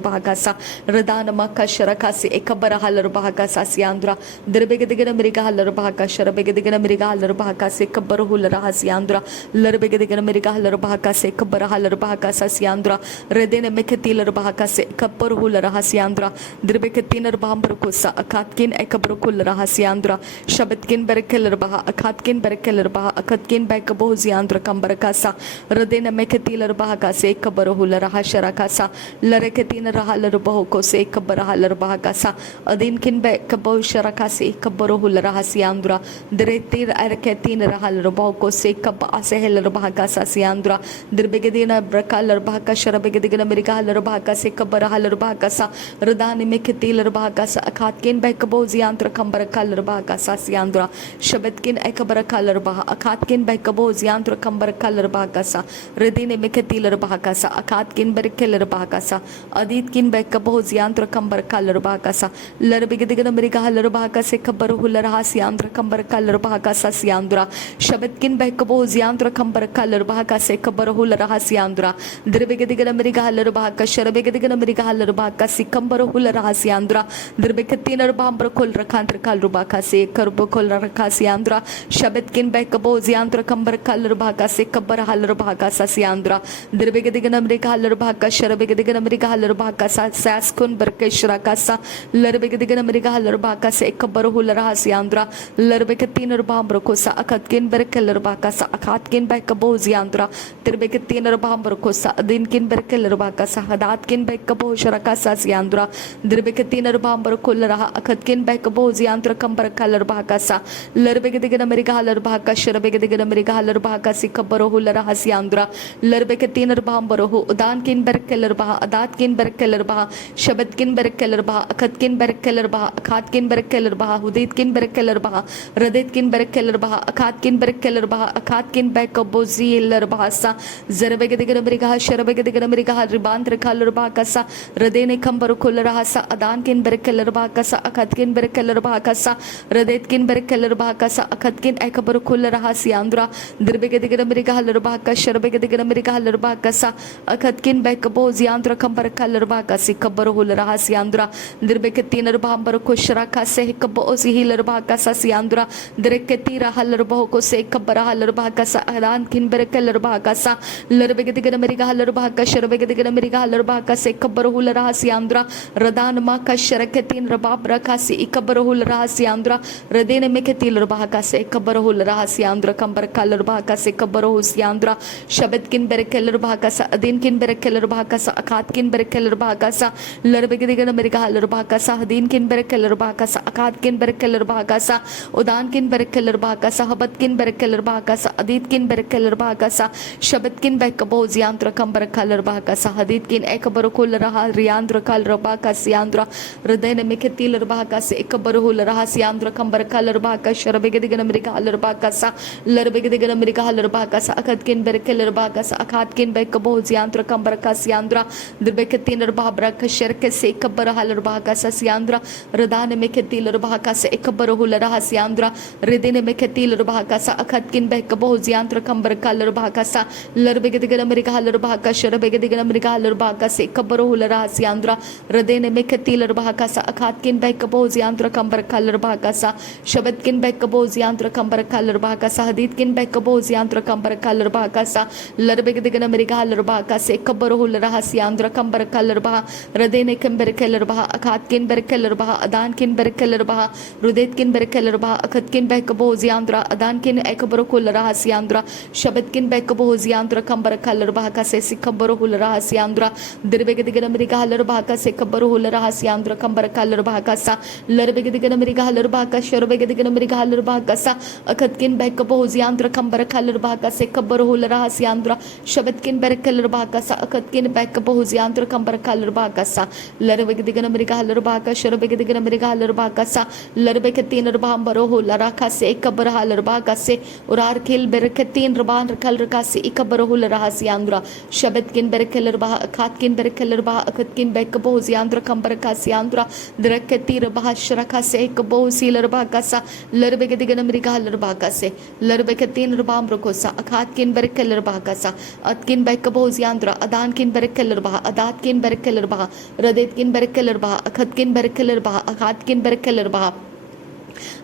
Radana Makasharakasi Ekabarahalarabaka Sasiandra, Derbigdigan America Halarabaka Sharabigdigan America Halarabaka Se Kabarahul Rahasiandra, Larbigdigan America Halarabaka Se Kabarahalarabaka Sasiandra, Redene Mekatil Rabaka Se Kaparhul Rahasiandra, Derbekatina Bambrakusa, Akatkin Ekabrakul Rahasiandra, Shabetkin Berkel Rabaha, Akatkin Berkel Rabaha, Akatkin Bekaboziandra Kambarakasa, Radena Mekatil Rabaka Se Kabarahul Rahasharakasa, Larekatina Rahalarabahoko Se Kabarahalarabakasa, Adinkin Bekabo Sharakasi, Kabarahul Rahasiandra, Dretir Arkatin Rahalarabahoko Se Kabasehel Rabakasa Siandra, Dirbegadina Brakal Rabaka Sharabegadigan America Larabaka Se Kabarahalarabakasa, Radani Mekatil Rabakasa, Akatkin Bekaboziandra Kambarakal Rabakasa Siandra, Shabetkin Ekabarakal Rabaha, Akatkin Bekaboziandra Kambarakal Rabakasa, Redine Mekatil Rabakasa, Akatkin Berkel Rabakasa, Aditkin Bekaboziandra Kambarakal Rabakasa, Larbigadigan America Larabaka Se Kabarahul Rahasiandra Kambarakal Rabakasa Siandra, Shabetkin Bekaboziandra Kambarakal Rabaka Se Kabarahul Rahasiandra, Dirbigadigan America Larabaka, Sharabigadigan America Larabaka, Sikambarahul Rahasiandra, Dirbikatina Bambrakul Rakantra Kalrubaka Se Karbukul Rakasiandra, Shabetkin Bekaboziandra Kambarakal Rabaka Se Kabarahal Rabaka Sasiandra, Dirbigadigan America Larabaka, Sharabigadigan America Larabaka Saskun Berkeshrakasa, Larbigadigan America Larabaka Se Kabarahul Rahasiandra, Larbikatina Bambrakosa, Akatkin Berkel Rabaka, Akatkin Bekaboziandra, Dirbikatina Bambrakosa, Dinkin Berkel Rabaka, Hadatkin Bekabosharaka Sasiandra, Dirbikatina Bambrakul Raha, Akatkin Bekaboziandra Kambarakal Rabakasa, Larbigadigan America Larabaka, Sharabigadigan America Larabaka, Sikabarahul Rahasiandra, Larbikatina Bambarahu, Udankin Berkel Rabaha, Adatkin Berkel Rabaha, Shabetkin Berkel Rabaha, Akatkin Berkel Rabaha, Akatkin Berkel Rabaha, Huditkin Berkel Rabaha, Raditkin Berkel Rabaha, Akatkin Berkel Rabaha, Akatkin Bekabozil Rabahasa, Zarabegadigan America, Sharabegadigan America, Ribantra Kalarbakasa, Radene Kambarukul Rahasa, Adankin Berkel Rabakasa, Akatkin Berkel Rabakasa, Radetkin Berkel Rabakasa, Akatkin Ekabarukul Rahasiandra, Dirbegadigan America Halarbaka, Sharabegadigan America Halarbakasa, Akatkin Bekaboziandra Kambarakal Rabakasi, Kabarahul Rahasiandra, Dirbekatina Bambarukushraka, Sehikabozi Hilarbaka Sasiandra, Direkatira Halarboko Se Kabarahalarbakasa, Adankin Berkel Rabakasa, Larbegadigan America Halarbaka, Sharabegadigan America Halarbaka, Se Kabarahul Rahasiandra, Radan Maka Sharakatin Rababrakasi, Ikabarahul Rahasiandra, Radene Mekatil Rabaka, Se Kabarahul Rahasiandra, Kambarakal Rabaka, Se Kabarohusiandra, Shabetkin Berkel Rabakasa, Adinkin Berkel Rabakasa, Akatkin Berkel Rabakasa, Larbegadigan America Halarbakasa, Hadinkin Berkel Rabakasa, Akatkin Berkel Rabakasa, Udankin Berkel Rabakasa, Habatkin Berkel Rabakasa, Aditkin Berkel Rabakasa, Shabetkin Bekaboziandra Kambarakal Rabakasa, Hadid kin ekabarukul raha riandra kal rabaka siandra Radena mekatil rabaka se ekabaruhul raha siandra kambarakal rabaka sharabegadigan America alarbaka sa Larbegadigan America alarbaka sa akatkin berkel rabaka sa akatkin bekabo ziandra kambaraka siandra Dirbekatin rabaka sherke se ekabarahal rabaka sa siandra Radana mekatil rabaka se ekabaruhul raha siandra Redene mekatil rabaka sa akatkin bekabo ziandra kambarakal rabaka sa Larbegadigan America alarbaka sharabegadigan America alarbaka se ekabaruhul raha siandra Radene mekatil rabaka sa akatkin bekabo ziandra kambarakal rabaka sa Shabatkin bekabo ziandra kambarakal rabaka sa Haditkin bekabo ziandra kambarakal rabaka sa Larbegadigan America alarbaka se ekabaruhul raha siandra kambarakal rabaka Radene kambarakal rabaka akatkin berkel rabaka adankin berkel rabaka Rudetkin berkel rabaka akatkin bekabo ziandra adankin ekabaruhul raha siandra Shabatkin bekabo ziandra kambarakal rabaka se sikabaruhul raha siandra Dirbegadigan America alarbaka se kabaruhul raha siandra kambarakal rabaka sa Larbegadigan America alarbaka sharabegadigan America alarbaka sa akatkin bekabo ziandra kambarakal rabaka se kabaruhul raha siandra Shabatkin berkel rabaka sa akatkin bekabo ziandra kambarakal rabaka sa Larbegadigan America alarbaka sharabegadigan America alarbaka sa Larbekatin rabam baruhul raha se kabarahal rabaka se urarkil berkatin raban rakal raka se ikabaruhul raha siandra Shabatkin berkel rabaka akatkin berkel rabaka akatkin bekabo ziandra kambaraka siandra Drakati rabaka shraka se kabo sil rabaka sa Larbegadigan America alarbaka se Larbekatin rabam rukosa akatkin berkel rabaka sa atkin bekabo ziandra adankin berkel rabaka adatkin berkel rabaka radetkin berkel rabaka akatkin berkel rabaka akatkin berkel rabaka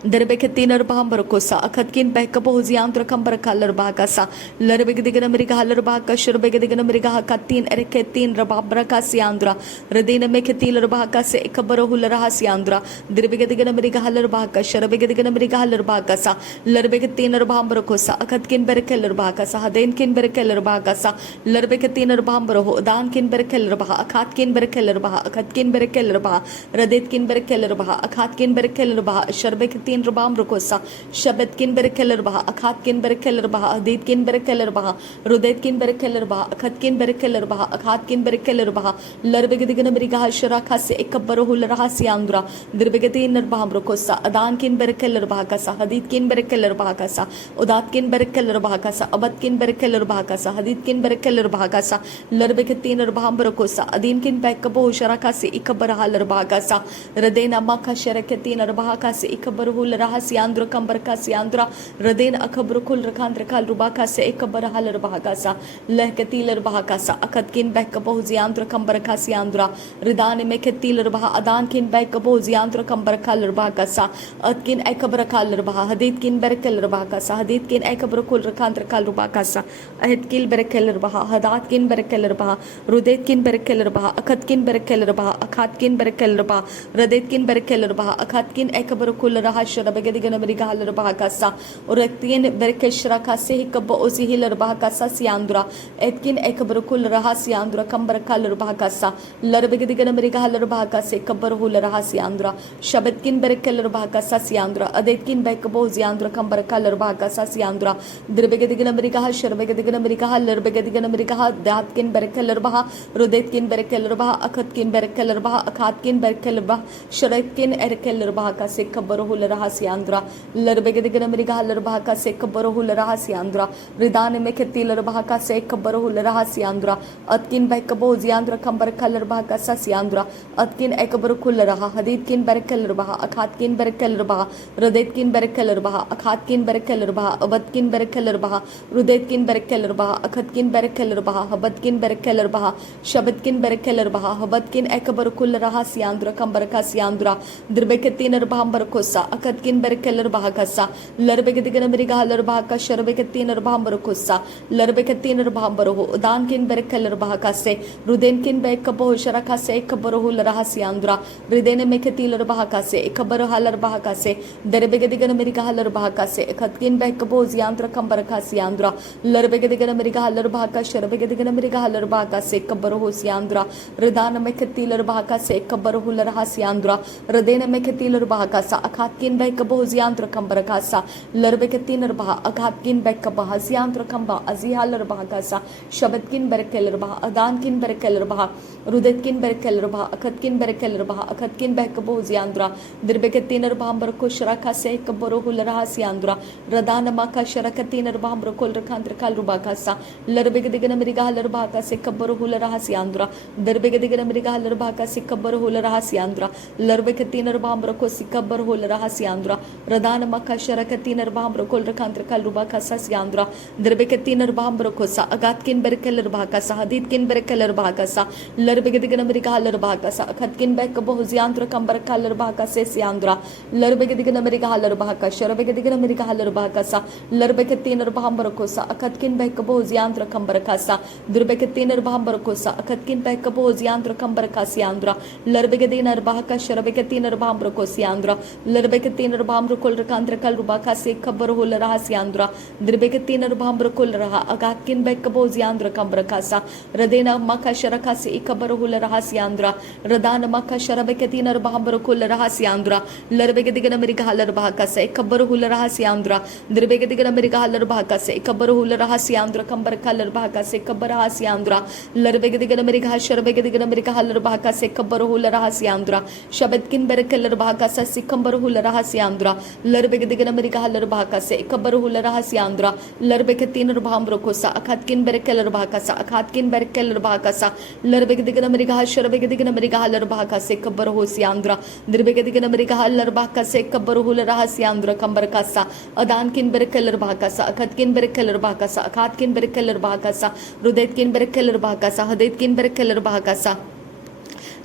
Derbekatin arbaham barakosa akatkin bekabo ziandra kambarakal rabaka sa Larbegadigan America alarbaka shurbegadigan America hakatin ereketin rababraka siandra Radena mekatil rabaka se ekabaruhul raha siandra Derbegadigan America alarbaka shurbegadigan America alarbaka sa Larbekatin arbaham barakosa akatkin berkel rabaka sa Hadenkin berkel rabaka sa Larbekatin arbaham baraho dankin berkel rabaka akatkin berkel rabaka akatkin berkel rabaka Radetkin berkel rabaka akatkin berkel rabaka Sharbekatin rabam rukosa Shabatkin berkel rabaka akatkin berkel rabaka Aditkin berkel rabaka Rudetkin berkel rabaka akatkin berkel rabaka akatkin berkel rabaka Larbegadigan America sharaka se ekabaruhul raha siandra Dirbekatin rabam rukosa adankin berkel rabaka sa Haditkin berkel rabaka sa Udatkin berkel rabaka sa Abatkin berkel rabaka sa Haditkin berkel rabaka sa Larbekatin rabam rukosa adinkin bekabo sharaka se ekabarahal rabaka sa Radena maka sharakatin rabaka se ekabaruhul raha siandra kambaraka siandra Radena akabrukul rakandra kal rubaka se ekabarahal rabaka sa Lehkatil rabaka sa akatkin bekabo ziandra kambaraka siandra Ridane mekatil rabaka adankin bekabo ziandra kambaraka rabaka sa atkin ekabarakal rabaka Haditkin berkel rabaka sa Haditkin ekabrukul rakandra kal rubaka sa ahitkil berkel rabaka Hadatkin berkel rabaka Rudetkin berkel rabaka akatkin berkel rabaka akatkin berkel rabaka Radetkin berkel rabaka akatkin ekabrukul raha sharabegadigan America alarbaka sa uratkin berkel shraka se kabo ozihil rabaka sa siandra etkin ekabrukul raha siandra kambarakal rabaka sa Larbegadigan America alarbaka se kabarhul raha siandra Shabatkin berkel rabaka sa siandra adetkin bekabo ziandra kambarakal rabaka sa siandra Dirbegadigan America sharabegadigan America larbegadigan America datkin berkel rabaka Rudetkin berkel rabaka akatkin berkel rabaka akatkin berkel rabaka sharatkin erkel rabaka se kabarhul raha siandra Larbegadigan America alarbaka se kabarhul raha siandra Ridane mekatil rabaka se kabarhul raha siandra atkin bekabo ziandra kambarakal rabaka sa siandra atkin ekabarukul raha Haditkin berkel rabaka akatkin berkel rabaka Radetkin berkel rabaka akatkin berkel rabaka Abatkin berkel rabaka Rudetkin berkel rabaka akatkin berkel rabaka Habatkin berkel rabaka Shabatkin berkel rabaka Habatkin ekabarukul raha siandra kambaraka siandra Dirbekatin rabaham barakosa akatkin berkel rabaka sa Larbegadigan America alarbaka sharabekatin rabaham barakosa Larbekatin rabaham baraho dankin berkel rabaka se Rudenkin bekabo sharaka se ekabaruhul raha siandra Ridene mekatil rabaka se ekabaruhal rabaka se Derbegadigan America alarbaka se akatkin bekabo ziandra kambaraka siandra Larbegadigan America alarbaka sharabegadigan America alarbaka se ekabaruhu siandra Ridana mekatil rabaka se ekabaruhul raha siandra Radene mekatil rabaka sa akatkin baik boziantro kambarakasa larbeketin rbaha akatkin baik bahasiantro kamba azihal rbahakasa shabatkin berkel rbaha adankin berkel rbaha rudetkin berkel rbaha akatkin berkel rbaha akatkin baik boziandra dirbeketin rbambar kushraka se kaborohul rahasiandra radana maka sharakatin rbambar kol rakandra kal rubakasa larbegedigan meriga larbaka se kaborohul rahasiandra dirbegedigana meriga larbaka se kaborohul rahasiandra larbeketin rbambar ko sikaborohul rahasiandra radana maka sharakatin rbambar kol rakandra kal rubakasa siandra dirbeketin rbambar ko sa agatkin berkel rbaka sa haditkin berkel rbaka sa larbegedigana meriga larbaka sa akatkin baik boziandra kambar kal rbaka se siandra larbegedigana meriga larbaka sharabegedigana meriga larbaka sa larbeketin rbambar ko sa akatkin baik boziandra kambar kasa dirbeketin rbambar ko sa akatkin baik boziandra kambar kasiandra larbegedigana rbaka sharabeketin rbambar ko siandra larbeketin rbambar kol rakandra kal rubaka se kabar hol rahasiandra dirbeketin rbambar kol raha agatkin baik boziandra kambar kasa radena maka sharaka se kabar hol rahasiandra radana maka sharabeketin rbambar kol rahasiandra larbegedigana meriga larbaka se kabar hol rahasiandra dirbegedigana meriga larbaka se kabar hol rahasiandra kambar kal larbaka se kabar rahasiandra larbegedigana meriga sharabegedigana meriga larbaka se kabar hol rahasiandra shabetkin berkel larbaka se sikambar hol rahasiandra larbegedigana meriga larbaka se kabar hol rahasiandra larbeketin rbambar ko sa akatkin berkel larbaka sa akatkin berkel larbaka sa larbegedigana meriga sharabegedigana meriga larbaka se kabar hosiandra dirbegedigana meriga larbaka se kabar hol rahasiandra kambar kasa adankin berkel larbaka sa akatkin berkel larbaka sa akatkin berkel larbaka sa rudetkin berkel larbaka sa hadetkin berkel larbaka sa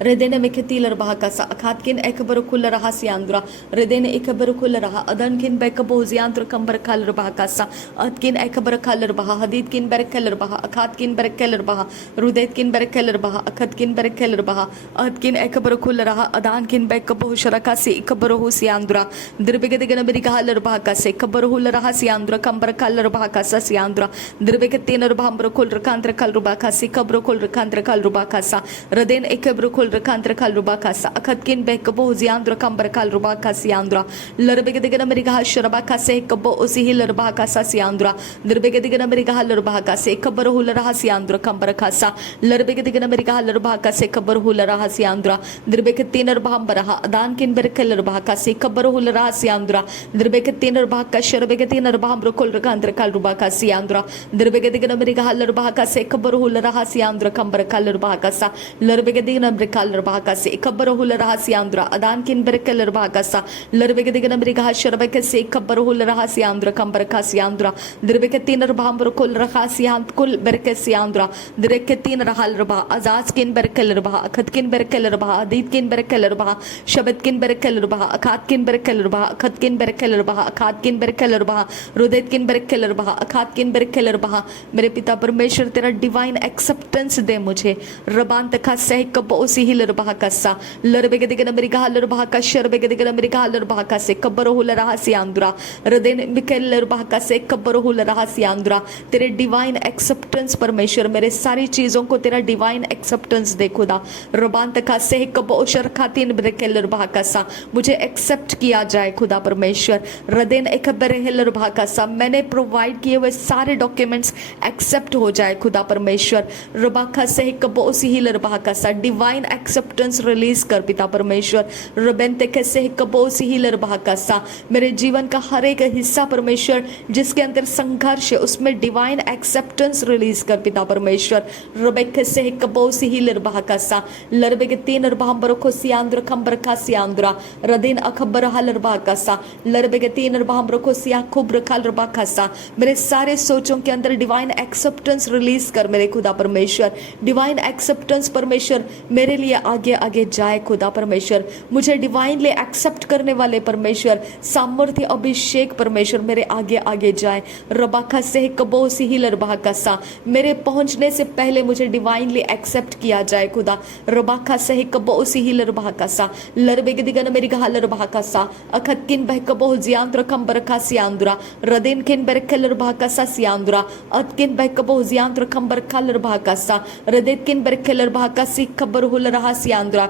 redene meketiler bahakasa akatkin ekbar kul rahasiandra redene ekbar kul raha adankin bekabo ziandra kambar kaler bahakasa atkin ekbar kaler baha haditkin berkeler baha akatkin berkeler baha rudetkin berkeler baha akatkin berkeler baha atkin ekbar kul raha adankin bekabo sharakasi ekbar husiandra dirbegedegana berigaler bahakasa ekbar hul rahasiandra kambar kaler bahakasa siandra dirbegetener bahambra kul rakandra kal rubakasi kabro kul rakandra kal rubakasa reden ekbar rakandra kal rubakasa akatkin bekabo ziandra kambar kal rubakasi andra larbegedigana meriga sharabaka se kabo usihil rubakasa siandra dirbegedigana meriga rubaka se kabar hul rahasi andra kambar kasa larbegedigana meriga rubaka se kabar hul rahasi andra dirbegetinner bahambara adankin berkel rubaka se kabar hul rahasi andra dirbegetinner bahaka sharbegetinner bahambro kol rakandra kal rubakasi andra dirbegedigana meriga rubaka se kabar hul rahasi andra kambar kal rubakasa larbegedigana kal rubaka se kabar hul rahasi andra adankin berkel rubaka sa larbegedigana meriga sharabaka se kabar hul rahasi andra kambar kasi andra dirbegetinner bahambro kol rahasi ant kul berkesi andra dirbegetinner hal rubah azazkin berkel rubah akatkin berkel rubah aditkin berkel rubah shabatkin berkel rubah akatkin berkel rubah akatkin berkel rubah akatkin berkel rubah rudetkin berkel rubah akatkin berkel rubah मेरे पिता परमेश्वर तेरा divine acceptance दे मुझे रबान तका सह कब उसी ही लरबा कसा लरबेगदिगन अमेरिका लरबा का शरबेगदिगन अमेरिका लरबा का से कब्र हो लरहा सी आंद्रा रदेन मिकेल लरबा का से कब्र हो लरहा सी आंद्रा तेरे डिवाइन एक्सेप्टेंस परमेश्वर मेरे सारी चीजों को तेरा डिवाइन एक्सेप्टेंस दे खुदा रबान तका सह कब उशर खातिन ब्रेकेल लरबा कसा मुझे एक्सेप्ट किया जाए खुदा परमेश्वर रदेन एकबर लरबा कसा मैंने प्रोवाइड किए हुए सारे डॉक्यूमेंट्स एक्सेप्ट हो जाए खुदा परमेश्वर रबाका से कबो उसी ही लरबाका सा डिवाइन एक्सेप्टेंस रिलीज कर पिता परमेश्वर रबेंते कैसे कबो उसी ही लरबाका सा मेरे जीवन का हर एक हिस्सा परमेश्वर जिसके अंदर संघर्ष है उसमें डिवाइन एक्सेप्टेंस रिलीज कर पिता परमेश्वर रबेके से कबो उसी ही लरबाका सा लरबेके तीन रबाम बरको सियांद्र खंबर का सियांद्रा रदीन अखबर हलरबाका सा लरबेके तीन रबाम बरको सिया खुब्र खलरबाका सा मेरे सारे सोचों के अंदर डिवाइन एक्सेप्टेंस रिलीज कर मेरे खुदा परमेश्वर डिवाइन एक्सेप्टेंस परमेश्वर मेरे लिए आगे आगे जाए खुदा परमेश्वर मुझे डिवाइनली एक्सेप्ट करने वाले परमेश्वर सामर्थ्य अभिषेक परमेश्वर मेरे आगे आगे जाए रबाका से कबो सी ही लरबाका सा मेरे पहुंचने से पहले मुझे डिवाइनली एक्सेप्ट किया जाए खुदा रबाका से कबो सी ही लरबाका सा लरबेगदिगन मेरी गहा लरबाका सा अखतकिन बहकबो जियांद्र कंबरका सियांद्रा रदेन किन बरकल लरबाका सा सियांद्रा अतकिन बहकबो जियांद्र कंबरका लरबाका सा रदेतकिन बरकल लरबाका सी खबर हुल रहा सियांद्रा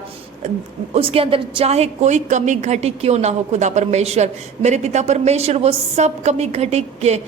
उसके अंदर चाहे कोई कमी घटी क्यों ना हो खुदा परमेश्वर, मेरे पिता परमेश्वर वो सब कमी घटी के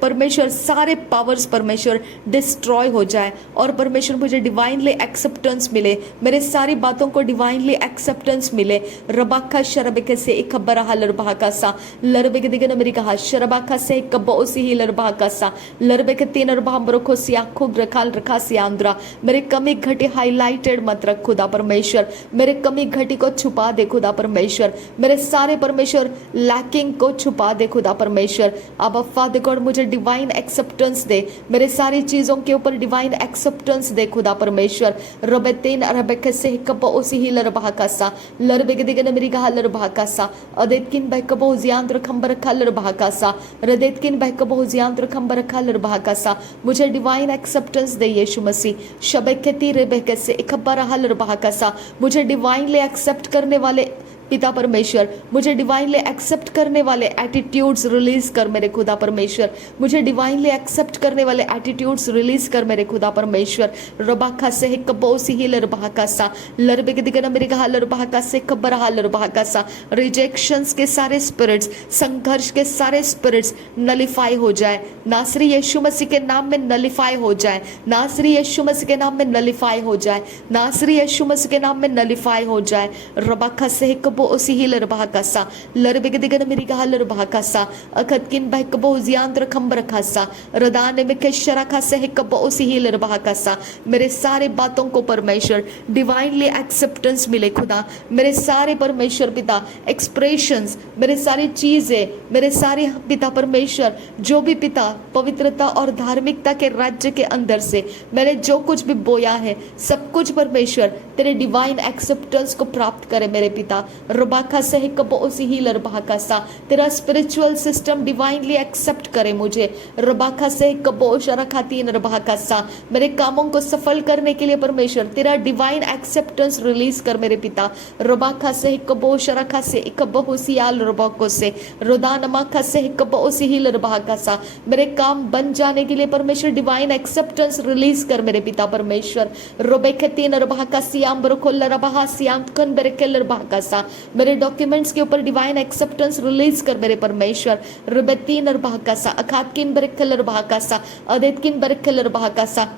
परमेश्वर सारे पावर्स परमेश्वर डिस्ट्रॉय हो जाए और परमेश्वर मुझे डिवाइनली एक्सेप्टेंस मिले, मेरे सारी बातों को डिवाइनली एक्सेप्टेंस मिले। रबाका शरबके से एक बरहा लरबाका सा लरबे के दिगन अमेरिका शरबाका से एक बोसी ही लरबाका सा लरबे के तीन अरबाम बरखो सिया खूब रखाल रखा सियांद्रा। मेरे कमी घटी हाईलाइटेड मत रख खुदा परमेश्वर, मेरे कमी घटी को छुपा दे खुदा परमेश्वर, मेरे सारे परमेश्वर लैकिंग को छुपा दे खुदा परमेश्वर। अब फादर गॉड मुझे डिवाइन एक्सेप्टेंस दे, मेरे सारी चीजों के ऊपर डिवाइन एक्सेप्टेंस दे खुदा परमेश्वर। रबेतीन अरबके से कब उसी ही लरबाकासा लरबे के दिगन मेरी गहा लरबाकासा अदेतकिन बहकबो जियांत्र खंबर खा लरबाकासा रदेतकिन बहकबो जियांत्र खंबर खा लरबाकासा। मुझे डिवाइन एक्सेप्टेंस दे यीशु मसीह। शबेकती रेबेके से इकब्बा रहा लरबाकासा मुझे डिवाइनली एक्सेप्ट करने वाले पिता परमेश्वर, मुझे डिवाइनली एक्सेप्ट करने वाले एटीट्यूड्स रिलीज कर मेरे खुदा परमेश्वर, मुझे डिवाइनली एक्सेप्ट करने वाले एटीट्यूड्स रिलीज कर मेरे खुदा परमेश्वर। रबाका से कबोसी ही लरबाका सा लरबे के दिगन मेरे कहा लरबाका से कबरहा लरबाका सा। रिजेक्शंस के सारे स्पिरिट्स, संघर्ष के सारे स्पिरिट्स नलिफाई हो जाए, नासरी यीशु मसीह के नाम में नलिफाई हो जाए, नासरी यीशु मसीह के नाम में नलिफाई हो जाए, नासरी यीशु मसीह के नाम में नलिफाई हो जाए। रबाका से उसी ही लरबाकासा लरबे के दिगन मेरी कहा लरबाकासा अखतकिन बहकबो जियांत्र खंबर खासा रदान में के शराखा से कब उसी ही लरबाकासा। मेरे सारे बातों को परमेश्वर डिवाइनली एक्सेप्टेंस मिले खुदा, मेरे सारे परमेश्वर पिता एक्सप्रेशंस, मेरे सारी चीजें, मेरे सारे पिता परमेश्वर जो भी पिता पवित्रता और धार्मिकता के राज्य के अंदर से मैंने जो कुछ भी बोया है सब कुछ परमेश्वर तेरे डिवाइन एक्सेप्टेंस को प्राप्त करे मेरे पिता। रबाका से कब उसी ही लरबाका सा तेरा स्पिरिचुअल सिस्टम डिवाइनली एक्सेप्ट करे मुझे। रबाका से कब शरखाती रबाका सा मेरे कामों को सफल करने के लिए परमेश्वर तेरा डिवाइन एक्सेप्टेंस रिलीज कर मेरे पिता। रबाका से कब शरखा से कब हुसियाल रबाको से रोदानमाका से कब उसी ही लरबाका सा मेरे काम बन जाने के लिए परमेश्वर डिवाइन एक्सेप्टेंस रिलीज कर मेरे पिता परमेश्वर। रोबेखतीन रबाका सियाम बरकोल रबाहा सियाम कन बरकेल रबाका सा मेरे डॉक्यूमेंट्स के ऊपर डिवाइन एक्सेप्टेंस रिलीज कर मेरे परमेश्वर। रुबेतीन अरबाकासा अखातकिन बरकल अरबाकासा अदेतकिन बरकल अरबाकासा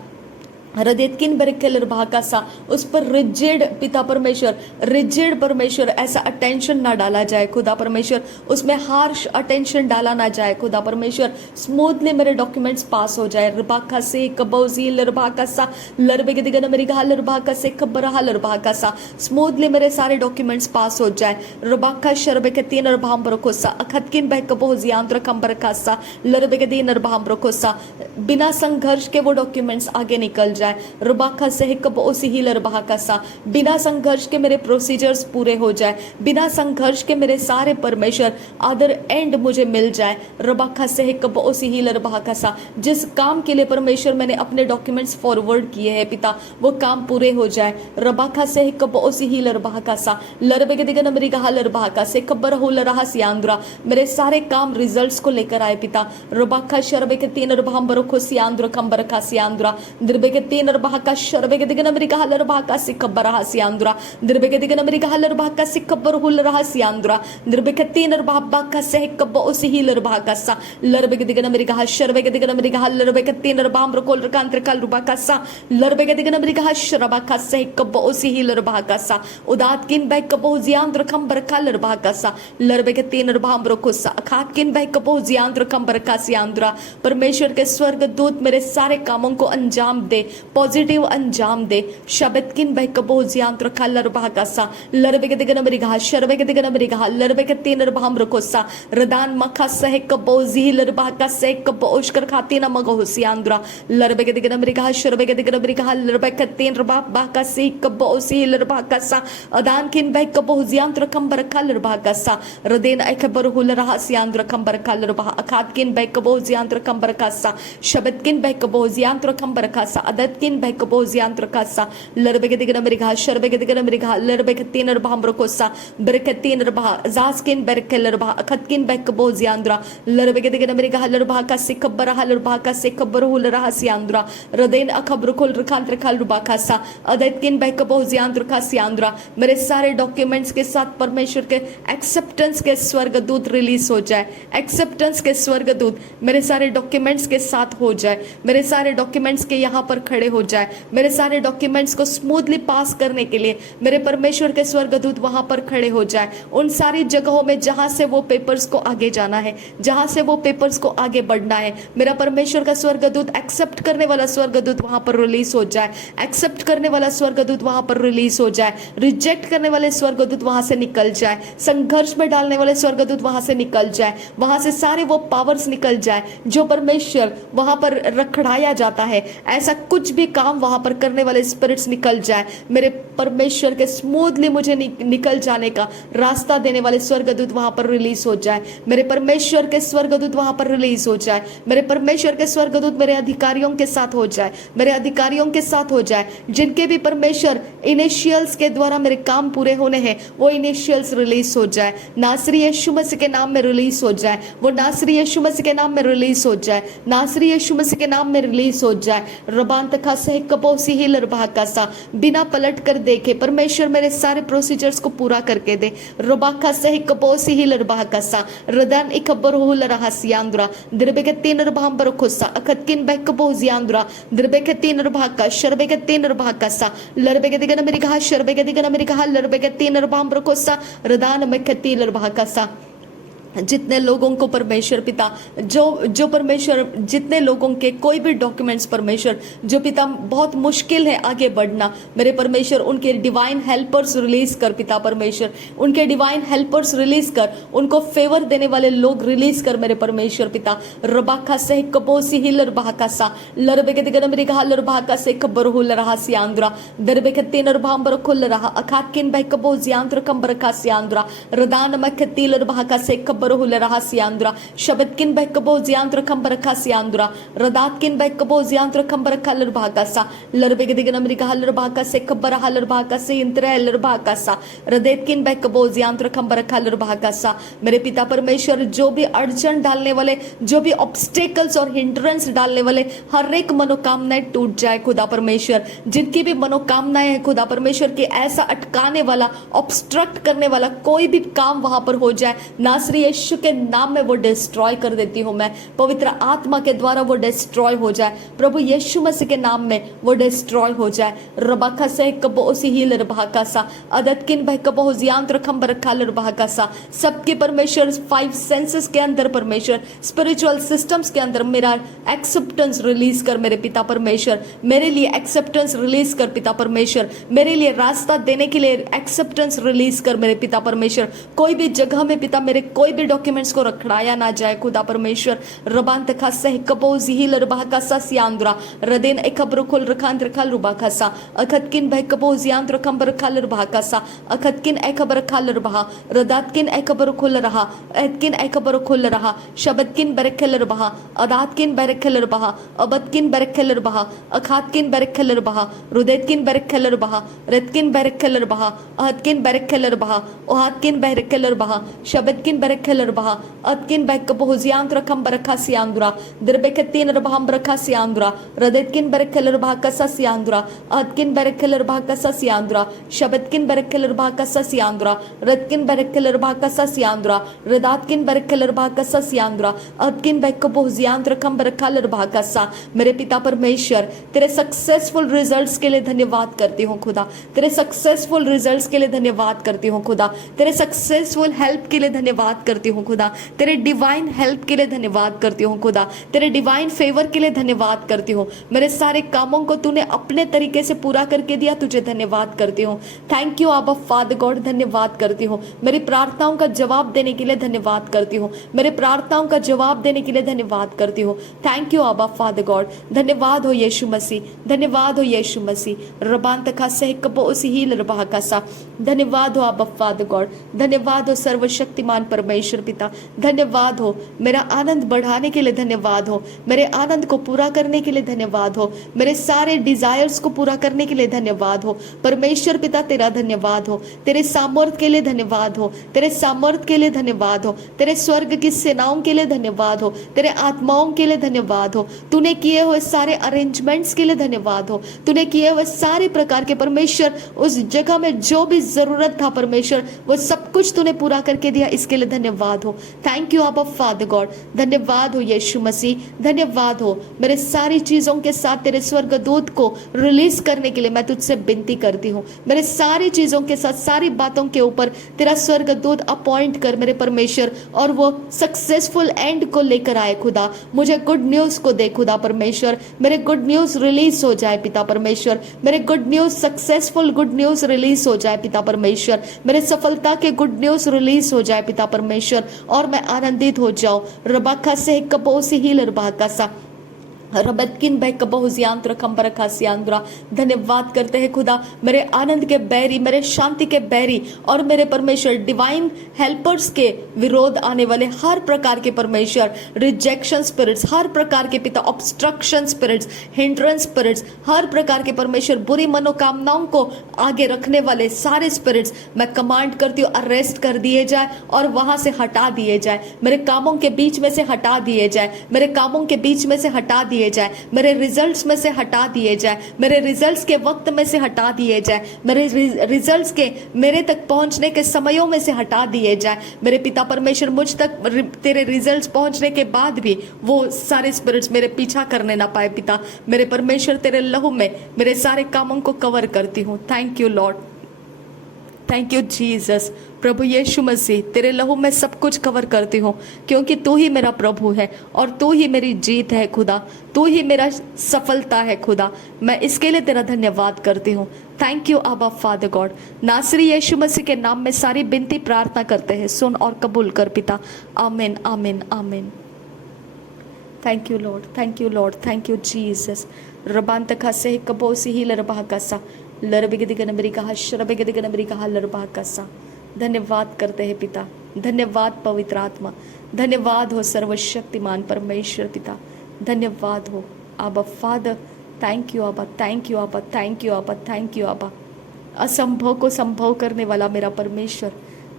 हृदयकिन बरकलर भाकासा उस पर रिजिड पिता परमेश्वर, रिजिड परमेश्वर ऐसा अटेंशन ना डाला जाए खुदा परमेश्वर, उसमें हार्श अटेंशन डाला ना जाए खुदा परमेश्वर। स्मूथली मेरे डॉक्यूमेंट्स पास हो जाए। रबाका से कबौजी लरबाकासा लरबे के दिगन मेरी कहा लरबाका से कबरहा लरबाकासा स्मूथली मेरे सारे डॉक्यूमेंट्स पास हो जाए। रबाका शरबे के तीन अरबाम बरकोसा अखतकिन बह कबौजी आंत्र कंबर कासा लरबे के तीन अरबाम बरकोसा बिना संघर्ष के वो डॉक्यूमेंट्स आगे निकल जाए। रुबाका से कब उसी ही लरबाका सा बिना संघर्ष के मेरे प्रोसीजर्स पूरे हो जाए, बिना संघर्ष के मेरे सारे परमेश्वर अदर एंड मुझे मिल जाए। रुबाका से कब उसी ही लरबाका सा जिस काम के लिए परमेश्वर मैंने अपने डॉक्यूमेंट्स फॉरवर्ड किए हैं पिता वो काम पूरे हो जाए। रबाका से कब उसी ही लरबाका सा लरबे के दिगन मेरी कहा लरबाका से कब्बर हो लरहा सियांद्रा मेरे सारे काम रिजल्ट्स को लेकर आए पिता। रुबाका शरबे के तीन रबाम बरखो सियांद्रा कंबर का सियांद्रा दिरबे के तीन रबाका शरबे के दिगन मेरी कहा लरबाका से कब्बर रहा सियांद्रा दिरबे के दिगन मेरी कहा लरबाका से कब्बर हो लरहा सियांद्रा दिरबे के तीन रबाका से कब उसी ही लरबाका सा लरबे के दिगन मेरी कहा शरबे के दिगन मेरी कहा लरबे के तीन रबाम रकोल रकांत्र कल रुबाका सा लरबे के दिगन मेरी कहा शरबाका से कब उसी ही लरबाका सा उदात किन बह कबो जियांद्र कंबर का लरबाका सा लरबे के तीन रबाम रको सा अखात किन बह कबो जियांद्र कंबर का सियांद्रा। परमेश्वर के स्वर्ग दूत मेरे सारे कामों को अंजाम दे, पॉजिटिव अंजाम दे। शब्द किन बह कबो जियांद्र का लरबाका सा लरबे के दिगन मेरी कहा शरबे के दिगन मेरी कहा लरबे के तीन रबाम रको सा रदान मखा सह कबो जी लरबाका से कब ओशकर खाती ना मगो सियांद्रा लरबे के दिगन मेरी कहा शरबे के दिगन मेरी कहा लरबे के तीन रबाब बाका से कब ओसी लरबाका सा अदान किन बह कबो जियांद्र कंबर का लरबाका सा रदेन अकबर हुल रहा सियांद्र कंबर का लरबा अखात किन बह कबो जियांद्र कंबर का सा शब्द किन बह कबो जियांद्र कंबर का सा अदत अदतकिन बहकबोजियांत्र कासा लरबेगदिगन मरिगा शरबेगदिगन मरिगा लरबेगतीन रबाम्ब्रकोसा बरकतीन रबा जास्किन बरकेलरबा अखतकिन बहकबोजियांद्रा लरबेगदिगन मरिगा लरबा का सिकब्बरा लरबा का सिकब्बरहु लरहसियांद्रा रदेन अखब्रकुल रखांत्र खाल रुबा कासा अदतकिन बहकबोजियांत्र कासियांद्रा मेरे सारे डॉक्यूमेंट्स के साथ परमेश्वर के एक्सेप्टेंस के स्वर्गदूत रिलीज हो जाए, एक्सेप्टेंस के स्वर्गदूत मेरे सारे डॉक्यूमेंट्स के साथ हो जाए, मेरे सारे डॉक्यूमेंट्स के यहाँ पर खड़े हो जाए, मेरे सारे डॉक्यूमेंट्स को स्मूथली पास करने के लिए मेरे परमेश्वर के स्वर्गदूत वहां पर खड़े हो जाए, उन सारी जगहों में जहां से वो पेपर्स को आगे जाना है, जहां से वो पेपर्स को आगे बढ़ना है, मेरा परमेश्वर का स्वर्गदूत एक्सेप्ट करने वाला स्वर्गदूत वहां पर रिलीज हो जाए, एक्सेप्ट करने वाला स्वर्गदूत वहां पर रिलीज हो जाए, रिजेक्ट करने वाले स्वर्गदूत वहां से निकल जाए, संघर्ष में डालने वाले स्वर्गदूत वहां से निकल जाए, वहां से सारे वो पावर्स निकल जाए जो परमेश्वर वहां पर रखड़ाया जाता है, ऐसा कुछ भी काम वहां पर करने वाले स्पिरिट्स निकल जाए, मेरे परमेश्वर के स्मूथली मुझे निकल जाने का रास्ता देने वाले स्वर्गदूत वहां पर रिलीज हो जाए, मेरे परमेश्वर के स्वर्गदूत वहां पर रिलीज हो जाए, मेरे परमेश्वर के स्वर्गदूत मेरे अधिकारियों के साथ हो जाए, मेरे अधिकारियों के साथ हो जाए, जिनके भी परमेश्वर इनिशियल्स के द्वारा मेरे काम पूरे होने हैं वो इनिशियल्स रिलीज हो जाए, नासरी यीशु मसीह के नाम में रिलीज हो जाए, वो नासरी यीशु मसीह के नाम में रिलीज हो जाए, नासरी यीशु मसीह के नाम में रिलीज हो जाए। रबांत का सह कपोसी ही लरबा का सा बिना पलट कर देखे परमेश्वर मेरे सारे प्रोसीजर्स को पूरा करके दे। रबाका सह कपोसी ही लरबा का सा रदान इकबर हो लरहा सियांद्रा दिरबे के तीन रबाम बरखोसा अखतकिन बहकबो जियांद्रा दिरबे के तीन रबाका शरबे के तीन रबाका सा लरबे के दिगन मेरी कहा शरबे के दिगन मेरी कहा लरबे के तीन रबाम बरखोसा रदान में कती लरबा का सा। जितने लोगों को परमेश्वर पिता जो परमेश्वर जितने लोगों के कोई भी डॉक्यूमेंट्स परमेश्वर जो पिता बहुत मुश्किल है आगे बढ़ना, मेरे परमेश्वर उनके डिवाइन हेल्पर्स रिलीज कर पिता परमेश्वर, उनके डिवाइन हेल्पर्स रिलीज कर, उनको फेवर देने वाले लोग रिलीज कर मेरे परमेश्वर पिता। रबाका से कबोसी ही लरबाका सा लरबे के दिगन मेरी कहा लरबाका से कबरहु लरहा सियांद्रा दरबे के तीन रबाम बरखुल रहा अखाकिन बह कबो जियांद्र कंबर का सियांद्रा रदान मखती लरबाका से बरहु लरहा सियांद्रा शबदकिन बहकबो जियांत्र खंबर खा सियांद्रा रदातकिन बहकबो जियांत्र खंबर खा लरबाका सा लरबे के दिगन अमरीका लरबाका से खबर हा लरबाका से इंत्र लरबाका सा रदेतकिन बहकबो जियांत्र खंबर खा लरबाका सा। मेरे पिता परमेश्वर जो भी अड़चन डालने वाले, जो भी ऑब्स्टेकल्स और हिंड्रेंस डालने वाले हर एक मनोकामनाएं टूट जाए खुदा परमेश्वर, जिनकी भी मनोकामनाएं हैं खुदा परमेश्वर की ऐसा अटकाने वाला ऑब्स्ट्रक्ट करने वाला कोई भी काम वहां पर हो जाए, नासरी यीशु के नाम में वो डिस्ट्रॉय कर देती हूँ मैं, पवित्र आत्मा के द्वारा वो डिस्ट्रॉय हो जाए, प्रभु यीशु मसीह के नाम में वो डिस्ट्रॉय हो जाए। रबाका से कबो उसी ही लरबाका सा अदतकिन बह कबो जियांत्र खंबर रखा लरबाका सा। सबके परमेश्वर 5 सेंसेस के अंदर परमेश्वर स्पिरिचुअल सिस्टम्स के अंदर मेरा एक्सेप्टेंस रिलीज कर मेरे पिता परमेश्वर, मेरे लिए एक्सेप्टेंस रिलीज कर पिता परमेश्वर, मेरे लिए रास्ता देने के लिए एक्सेप्टेंस रिलीज कर मेरे पिता परमेश्वर। कोई भी जगह में पिता मेरे कोई भी डॉक्यूमेंट्स को रखड़ाया ना जाए खुदा परमेश्वर। रबान तखा सह कबो जिहिल रबाका सा सियांद्रा रदेन एकब्र खुल रखांत रखल रुबाका सा अखतकिन बह कबो जियांत्र खंबर खल रबाका सा अखतकिन एकबर खल रबहा रदातकिन एकबर खुल रहा अतकिन एकबर खुल रहा शबदकिन बरखल रबहा अदातकिन बरखल रबहा अबदकिन बरखल रबहा अखातकिन बरखल रबहा रुदेतकिन बरखल रबहा रतकिन बरखल रबहा अहतकिन बरखल रबहा ओहातकिन बरखल रबहा शबदकिन बरखल रबहा अतकिन बहकबो जियांत्र खंबर रखा सियांद्रा दिरबेकतीन रबहम रखा सियांद्रा रदेतकिन बरखल रबहा कसा सियांद्रा अतकिन बरखल रबहा कसा सियांद्रा शबदकिन बरखल रबहा कसा सियांद्रा रतकिन बरखल रबहा कसा सियांद्रा रदातकिन बरखल रबहा कसा सियांद्रा अतकिन बहकबो जियांत्र खंबर रखा रबहा कसा। मेरे पिता परमेश्वर तेरे सक्सेसफुल रिजल्ट्स के लिए धन्यवाद करती हूँ खुदा, तेरे सक्सेसफुल रिजल्ट्स के लिए धन्यवाद करती हूँ खुदा, तेरे सक्सेसफुल हेल्प के लिए धन्यवाद करती हूँ खुदा, तेरे डिवाइन हेल्प के लिए धन्यवाद करती हूँ खुदा, तेरे डिवाइन फेवर के लिए धन्यवाद करती हूँ। मेरे सारे कामों को तूने अपने तरीके से पूरा करके दिया, तुझे धन्यवाद करती हूँ। थैंक यू आबा फादर गॉड, धन्यवाद करती हूँ। मेरी प्रार्थनाओं का जवाब देने के लिए धन्यवाद करती हूँ, मेरे प्रार्थनाओं का जवाब देने के लिए धन्यवाद करती हूँ। थैंक यू आबा फादर गॉड, धन्यवाद हो यीशु मसीह, धन्यवाद हो यीशु मसीह। रबान तका सह कबो उसी ही लरबाह का सा, धन्यवाद हो आबा फादर गॉड, धन्यवाद हो सर्वशक्तिमान परमेश्वर। परमेश्वर पिता। धन्यवाद हो, मेरा आनंद बढ़ाने के लिए धन्यवाद हो, मेरे आनंद को पूरा करने के लिए धन्यवाद हो, मेरे सारे डिजायर्स को पूरा करने के लिए धन्यवाद हो परमेश्वर पिता। तेरा धन्यवाद हो, तेरे सामर्थ के लिए धन्यवाद हो, तेरे सामर्थ के लिए धन्यवाद हो, तेरे स्वर्ग की सेनाओं के लिए धन्यवाद हो, तेरे आत्माओं के लिए धन्यवाद हो, तूने किए हुए सारे अरेंजमेंट्स के लिए धन्यवाद हो, तूने किए हुए सारे प्रकार के परमेश्वर उस जगह में जो भी जरूरत था परमेश्वर वो सब कुछ तूने पूरा करके दिया, इसके लिए धन्यवाद हो। थैंक यू आबा फादर गॉड। धन्यवाद हो यीशु मसीह, धन्यवाद हो। मेरे सारी चीजों के साथ तेरे स्वर्गदूत को रिलीज करने के लिए मैं तुझसे विनती करती हूँ। मेरे सारी चीजों के साथ सारी बातों के ऊपर तेरा स्वर्गदूत अपॉइंट कर मेरे परमेश्वर, और वो सक्सेसफुल एंड को लेकर आए खुदा। मुझे गुड न्यूज को दे खुदा परमेश्वर, मेरे गुड न्यूज रिलीज हो जाए पिता परमेश्वर, मेरे good news successful good news release हो जाए पिता परमेश्वर, मेरे सफलता के गुड न्यूज रिलीज हो जाए पिता परमेश्वर, और मैं आनंदित हो जाऊं। रबाका से कपोसी ही रबाका सा रबतकिन भाई कबहुजियांत्र खंबर खासियांद्रा। धन्यवाद करते हैं खुदा, मेरे आनंद के बैरी, मेरे शांति के बैरी और मेरे परमेश्वर डिवाइन हेल्पर्स के विरोध आने वाले हर प्रकार के परमेश्वर रिजेक्शन स्पिरिट्स, हर प्रकार के पिता ऑब्स्ट्रक्शन स्पिरिट्स, हिंड्रेंस स्पिरिट्स, हर प्रकार के परमेश्वर बुरी मनोकामनाओं को आगे रखने वाले सारे स्पिरिट्स मैं कमांड करती हूँ अरेस्ट कर दिए जाए और वहां से हटा दिए जाए, मेरे कामों के बीच में से हटा दिए जाए, मेरे कामों के बीच में से हटा दिए जाए, मेरे रिजल्ट्स में से हटा दिए जाए, मेरे रिजल्ट्स के वक्त में से हटा दिए जाए, मेरे रिजल्ट्स के मेरे तक पहुंचने के समयों में से हटा दिए जाए। मेरे पिता परमेश्वर मुझ तक तेरे रिजल्ट्स पहुंचने के बाद भी वो सारे स्पिरिट्स मेरे पीछा करने ना पाए पिता। मेरे परमेश्वर तेरे लहू में मेरे सारे कामों को कवर करती हूँ। Thank you Lord, thank you Jesus. प्रभु यीशु मसीह तेरे लहू में सब कुछ कवर करती हूँ, क्योंकि तू ही मेरा प्रभु है और तू ही मेरी जीत है खुदा, तू ही मेरा सफलता है खुदा। मैं इसके लिए तेरा धन्यवाद करती हूँ। थैंक यू आबा फादर गॉड। नासरी यीशु मसीह के नाम में सारी बिनती प्रार्थना करते हैं, सुन और कबूल कर पिता। आमीन आमीन आमीन। Thank you Lord, thank you Lord, thank you Jesus. रबांत खासे कबोसी ही लरबा कसा लरबिगदिगनबरी कहा शरबिगदिगनबरी कहा लरबा कसा। धन्यवाद करते हैं पिता, धन्यवाद पवित्र आत्मा, धन्यवाद हो सर्वशक्तिमान परमेश्वर पिता, धन्यवाद हो आबा फादर। थैंक यू आबा, थैंक यू आबा, थैंक यू आबा, थैंक यू आबा। असंभव को संभव करने वाला मेरा परमेश्वर,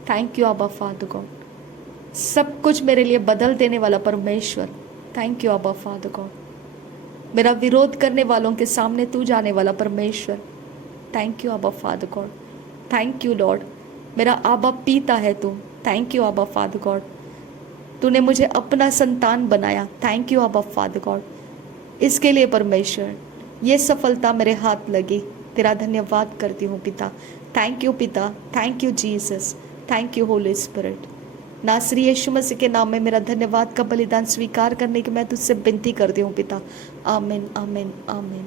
थैंक यू आबा फादर गॉड। सब कुछ मेरे लिए बदल देने वाला परमेश्वर, थैंक यू आबा फादर गॉड। मेरा विरोध करने वालों के सामने तू जाने वाला परमेश्वर, थैंक यू आबा father God. Thank you Lord, मेरा आबा पीता है तू, थैंक यू आबा फादर गॉड। तूने मुझे अपना संतान बनाया, थैंक यू आबा फादर गॉड। इसके लिए परमेश्वर ये सफलता मेरे हाथ लगी, तेरा धन्यवाद करती हूँ पिता। थैंक यू पिता, thank you Jesus, thank you Holi spirit. नासरी यीशु मसीह के नाम में मेरा धन्यवाद का बलिदान स्वीकार करने की मैं तुझसे विनती करती हूँ पिता। आमीन आमीन आमीन।